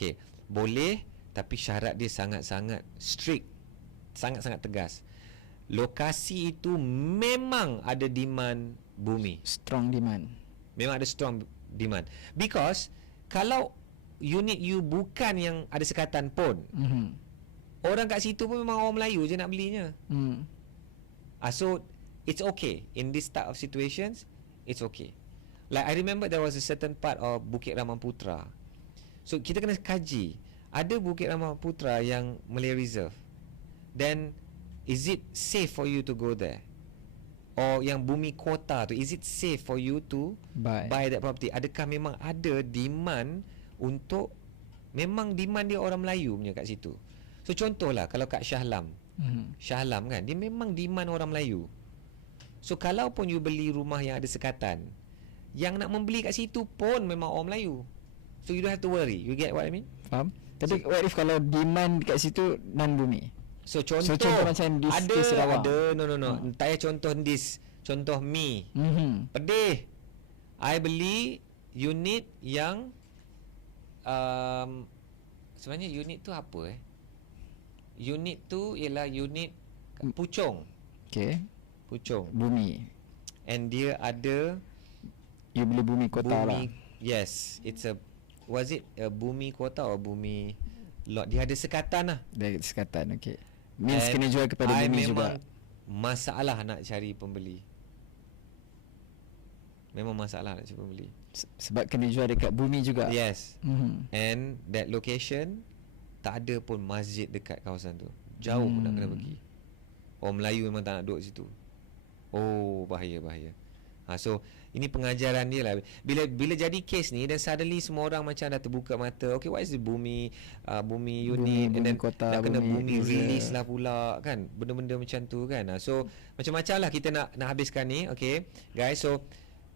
Boleh, tapi syarat dia sangat-sangat strict, sangat-sangat tegas. Lokasi itu memang ada demand bumi. Strong demand. Memang ada strong demand. Because kalau unit you bukan yang ada sekatan pun, orang kat situ pun memang orang Melayu je nak belinya. So it's okay. In this type of situations, it's okay. Like I remember there was a certain part of Bukit Ramamputra. So kita kena kaji, ada Bukit Ramamputra yang Malay Reserve. Then is it safe for you to go there? Or yang bumi kota tu, is it safe for you to buy that property? Adakah memang ada demand untuk, memang demand dia orang Melayu punya kat situ. So contohlah kalau kat Shah Alam, Shah Alam kan, dia memang demand orang Melayu. So kalau pun you beli rumah yang ada sekatan, yang nak membeli kat situ pun memang orang Melayu. So you don't have to worry. You get what I mean? Faham? Tapi what if kalau demand kat situ non bumi? So contoh macam di Sarawak. Ada no. Tak payah contoh this. Contoh mi. Pedih. I beli unit yang sebenarnya unit tu apa Unit tu ialah unit Puchong. Okay. Puchong. Bumi. And dia ada, you beli bumi kota lah. Yes, it's a, was it a bumi kota or bumi lot? Dia ada sekatan lah. Dia ada sekatan, okay. Means kena jual kepada bumi juga. Masalah nak cari pembeli. Memang masalah nak cari pembeli. Sebab kena jual dekat bumi juga. Yes. And that location, tak ada pun masjid dekat kawasan tu. Jauh nak kena pergi. Orang Melayu memang tak nak duduk situ. Oh, bahaya. So ini pengajaran dia lah. Bila jadi kes ni, dan suddenly semua orang macam dah terbuka mata. Okay, what is the bumi unit, and then kota, nak kena bumi release lah pula kan, benda-benda macam tu kan. So macam-macam lah kita nak habiskan ni. Okay guys,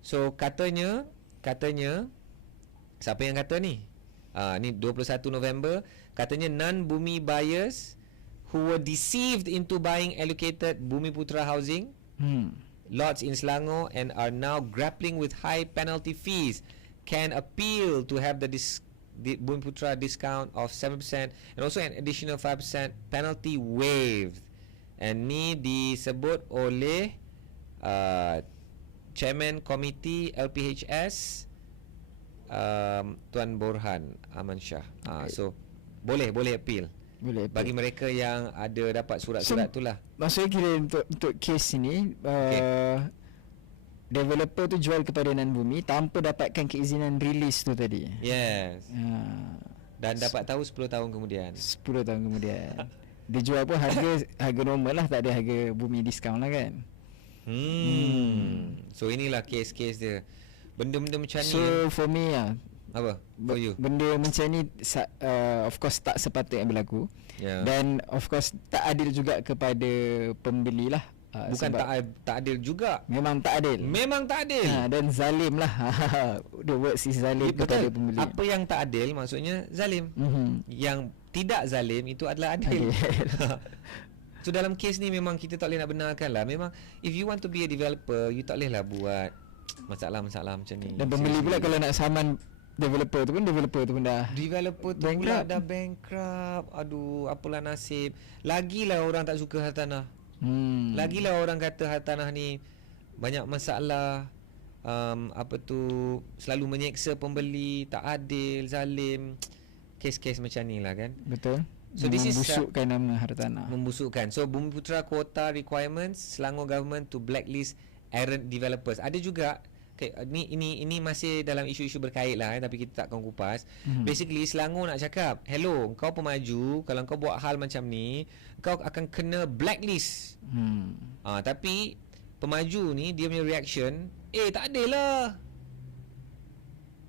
so katanya siapa yang kata ni? Ni 21 November, katanya non-bumi buyers who were deceived into buying allocated Bumiputra housing lots in Selangor and are now grappling with high penalty fees can appeal to have the Bumiputra discount of 7% and also an additional 5% penalty waived. And ni disebut oleh Chairman Komiti LPHS Tuan Borhan Aman Shah. So boleh appeal. Bagi mereka yang ada dapat surat-surat tu lah. Maksudnya kira untuk kes ini, developer tu jual kepada non-bumi tanpa dapatkan keizinan release tu tadi. Yes. Dan dapat tahu 10 tahun kemudian. 10 tahun kemudian. Dia jual pun harga normal lah, tak ada harga bumi discount lah kan. So inilah kes-kes dia. Benda-benda macam ni. So for me lah, apa? For you? Benda macam ni of course tak sepatutnya berlaku. Dan of course tak adil juga kepada pembeli lah. Bukan tak adil juga. Memang tak adil. Dan zalim lah. The word is zalim kepada pembeli. Apa yang tak adil maksudnya zalim. Yang tidak zalim itu adalah adil. So dalam kes ni memang kita tak boleh nak benarkan lah. Memang if you want to be a developer, you tak boleh lah buat masalah-masalah macam ni. Dan pembeli pula kalau nak saman developer tu pun dah pula dah bankrupt. Aduh, apalah nasib. Lagilah orang tak suka hartanah. Lagilah orang kata hartanah ni banyak masalah, selalu menyeksa pembeli, tak adil, zalim. Kes-kes macam ni lah kan. Betul. So this is membusukkan nama hartanah. Membusukkan. So Bumiputra quota requirements, Selangor government to blacklist errant developers. Ada juga. Okay, ini masih dalam isu-isu berkait lah, tapi kita takkan kupas. Basically Selangor nak cakap, hello, kau pemaju, kalau kau buat hal macam ni, kau akan kena blacklist. Tapi pemaju ni dia punya reaction, tak adil lah.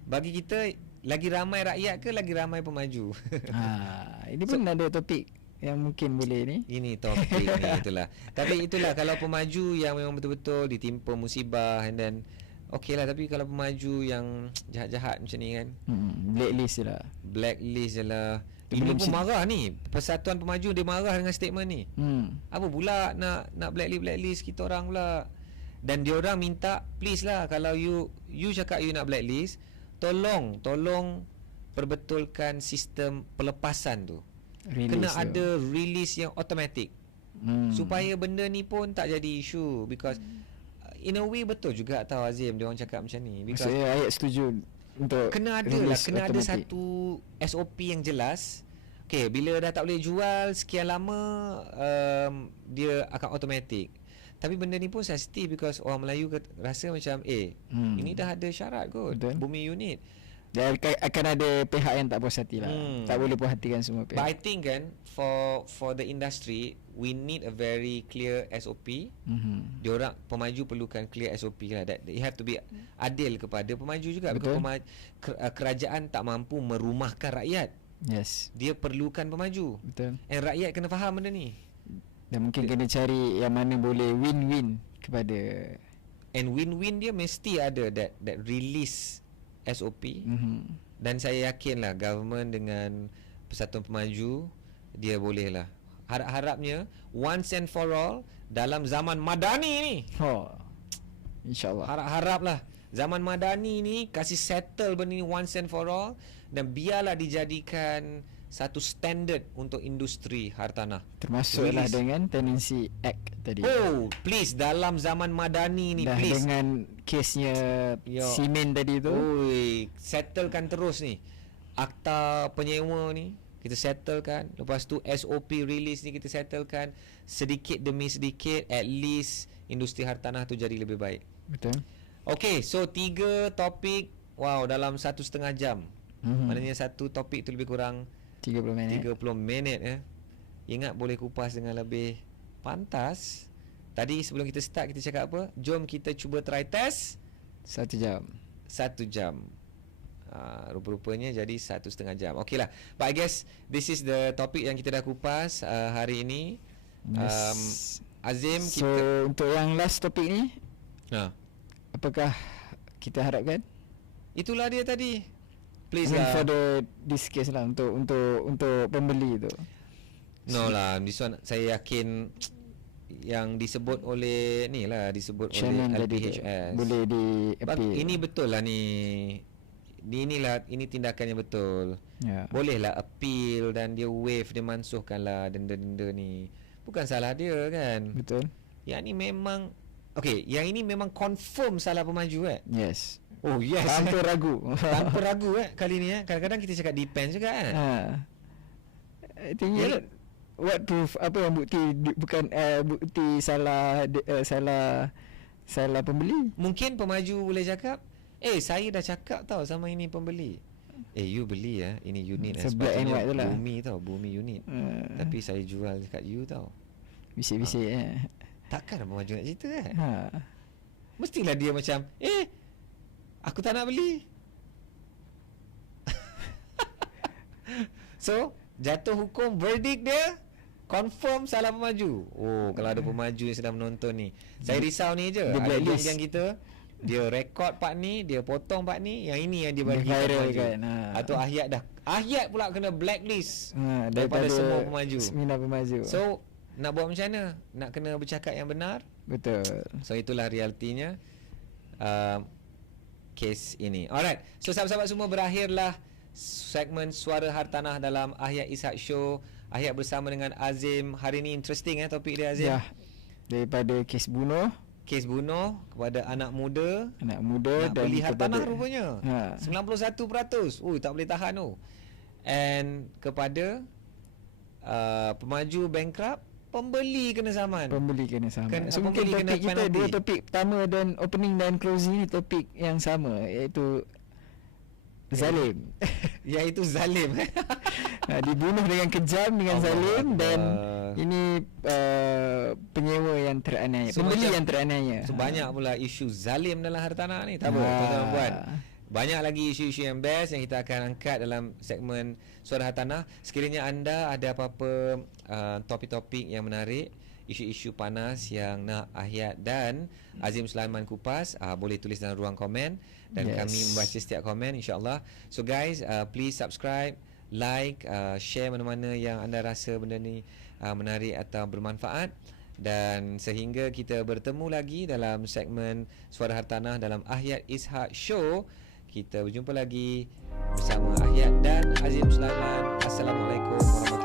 Bagi kita, lagi ramai rakyat ke lagi ramai pemaju? Ini pun ada topik yang mungkin boleh ni. Ini topik ni itulah. Tapi itulah kalau pemaju yang memang betul-betul ditimpa musibah, and then okey lah. Tapi kalau pemaju yang jahat-jahat macam ni kan, blacklist je lah. Ini pun marah ni, Persatuan Pemaju dia marah dengan statement ni. Apa pula nak blacklist kita orang pula. Dan dia orang minta, please lah, kalau you cakap you nak blacklist, tolong perbetulkan sistem pelepasan tu. kena ada release yang automatic. Supaya benda ni pun tak jadi isu, because in a way betul juga tahu Azim dia orang cakap macam ni, because ayat setuju untuk kena ada lah, kena automatic. Ada satu SOP yang jelas. Okay, bila dah tak boleh jual sekian lama, dia akan automatic. Tapi benda ni pun sensitif, because orang Melayu rasa macam ini dah ada syarat kot. Betul. Bumi unit. Dan akan ada pihak yang tak puas hati lah. Tak boleh puas hatikan semua pihak. But I think kan, for the industry, we need a very clear SOP. Diorang pemaju perlukan clear SOP lah. That they have to be adil kepada pemaju juga. Betul. Kerajaan tak mampu merumahkan rakyat. Yes. Dia perlukan pemaju. Betul. And rakyat kena faham benda ni. Dan mungkin kena cari yang mana boleh win-win kepada. And win-win dia mesti ada that release SOP. Dan saya yakinlah government dengan Persatuan Pemaju dia boleh lah. Harap-harapnya once and for all dalam zaman madani ni. InsyaAllah. Harap-haraplah zaman madani ni kasih settle benda ni once and for all, dan biarlah dijadikan satu standard untuk industri hartanah. Termasuklah dengan Tenancy Act tadi. Oh, please, dalam zaman madani ni, dah please. Dengan kesnya simen tadi tu. Oi, settlekan terus ni. Akta penyewa ni kita settlekan. Lepas tu SOP release ni kita settlekan. Sedikit demi sedikit, at least industri hartanah tu jadi lebih baik. Betul. Okay, so 3 topik. Wow, dalam 1.5 jam. Maknanya satu topik tu lebih kurang 30 minit. Ingat boleh kupas dengan lebih pantas. Tadi sebelum kita start kita cakap apa? Jom kita cuba try test 1 jam. 1 jam. Rupa-rupanya jadi 1.5 jam. Okay lah. But I guess this is the topic yang kita dah kupas hari ini. Azim, so untuk yang last topik ni, apakah kita harapkan? Itulah dia tadi. Please lah. For this case lah, untuk pembeli tu. No lah, this one saya yakin yang disebut oleh ni lah, disebut Chairman oleh LPHS boleh di appeal. Ini betul lah ni. Ini tindakan yang betul. Boleh lah appeal dan dia waive, dia mansuhkan lah denda-denda ni. Bukan salah dia kan. Betul. Yang ni memang yang ini memang confirm salah pemaju Yes. Oh yes. Tanpa ragu. Tanpa ragu kali ni Kadang-kadang kita cakap depends juga kan. Tinggal what proof, apa yang bukti bukan bukti salah pembeli. Mungkin pemaju boleh cakap, saya dah cakap tau sama ini pembeli. You beli ini unit black and white tu lah. Bumi unit. Tapi saya jual dekat you tau. Bisik-bisik Takkan pemaju nak cerita Mestilah dia macam aku tak nak beli. So jatuh hukum, verdict dia confirm salah pemaju. Kalau ada pemaju yang sedang menonton ni, saya risau ni je. Ada yang kita, dia rekod part ni, dia potong part ni, yang ini yang dia bagi viral kan. Atau Ahyat pula kena blacklist daripada semua pemaju. 9 pemaju. So nak buat macam mana? Nak kena bercakap yang benar. Betul. So itulah realitinya kes ini. Alright. So sahabat-sahabat semua, berakhirlah segmen Suara Hartanah dalam Ahyat Ishak Show. Ahyat bersama dengan Azim. Hari ni interesting topik dia, Azim. Daripada kes bunuh kepada anak muda nak dan beli hartanah rupanya. 91%. Tak boleh tahan tu. And kepada pemaju bankrupt, pembeli kena saman. So mungkin topik kita, dua topik pertama dan opening dan closing ni topik yang sama, iaitu zalim. Iaitu zalim. Dibunuh dengan kejam, dengan zalim. Dan ini penyewa yang teraniaya, pembeli yang teraniaya. So banyak pula isu zalim dalam hartanah ni. Tak apa, tuan-tuan puan. Banyak lagi isu-isu yang best yang kita akan angkat dalam segmen Suara Hartanah. Sekiranya anda ada apa-apa topik-topik yang menarik, isu-isu panas yang nak Ahyat dan Azim Sulaiman kupas, boleh tulis dalam ruang komen dan kami membaca setiap komen, insya-Allah. So guys, please subscribe, like, share mana-mana yang anda rasa benda ni menarik atau bermanfaat. Dan sehingga kita bertemu lagi dalam segmen Suara Hartanah dalam Ahyat Ishak Show, kita berjumpa lagi bersama Ahyat dan Azim Sulaiman. Assalamualaikum warahmatullahi wabarakatuh.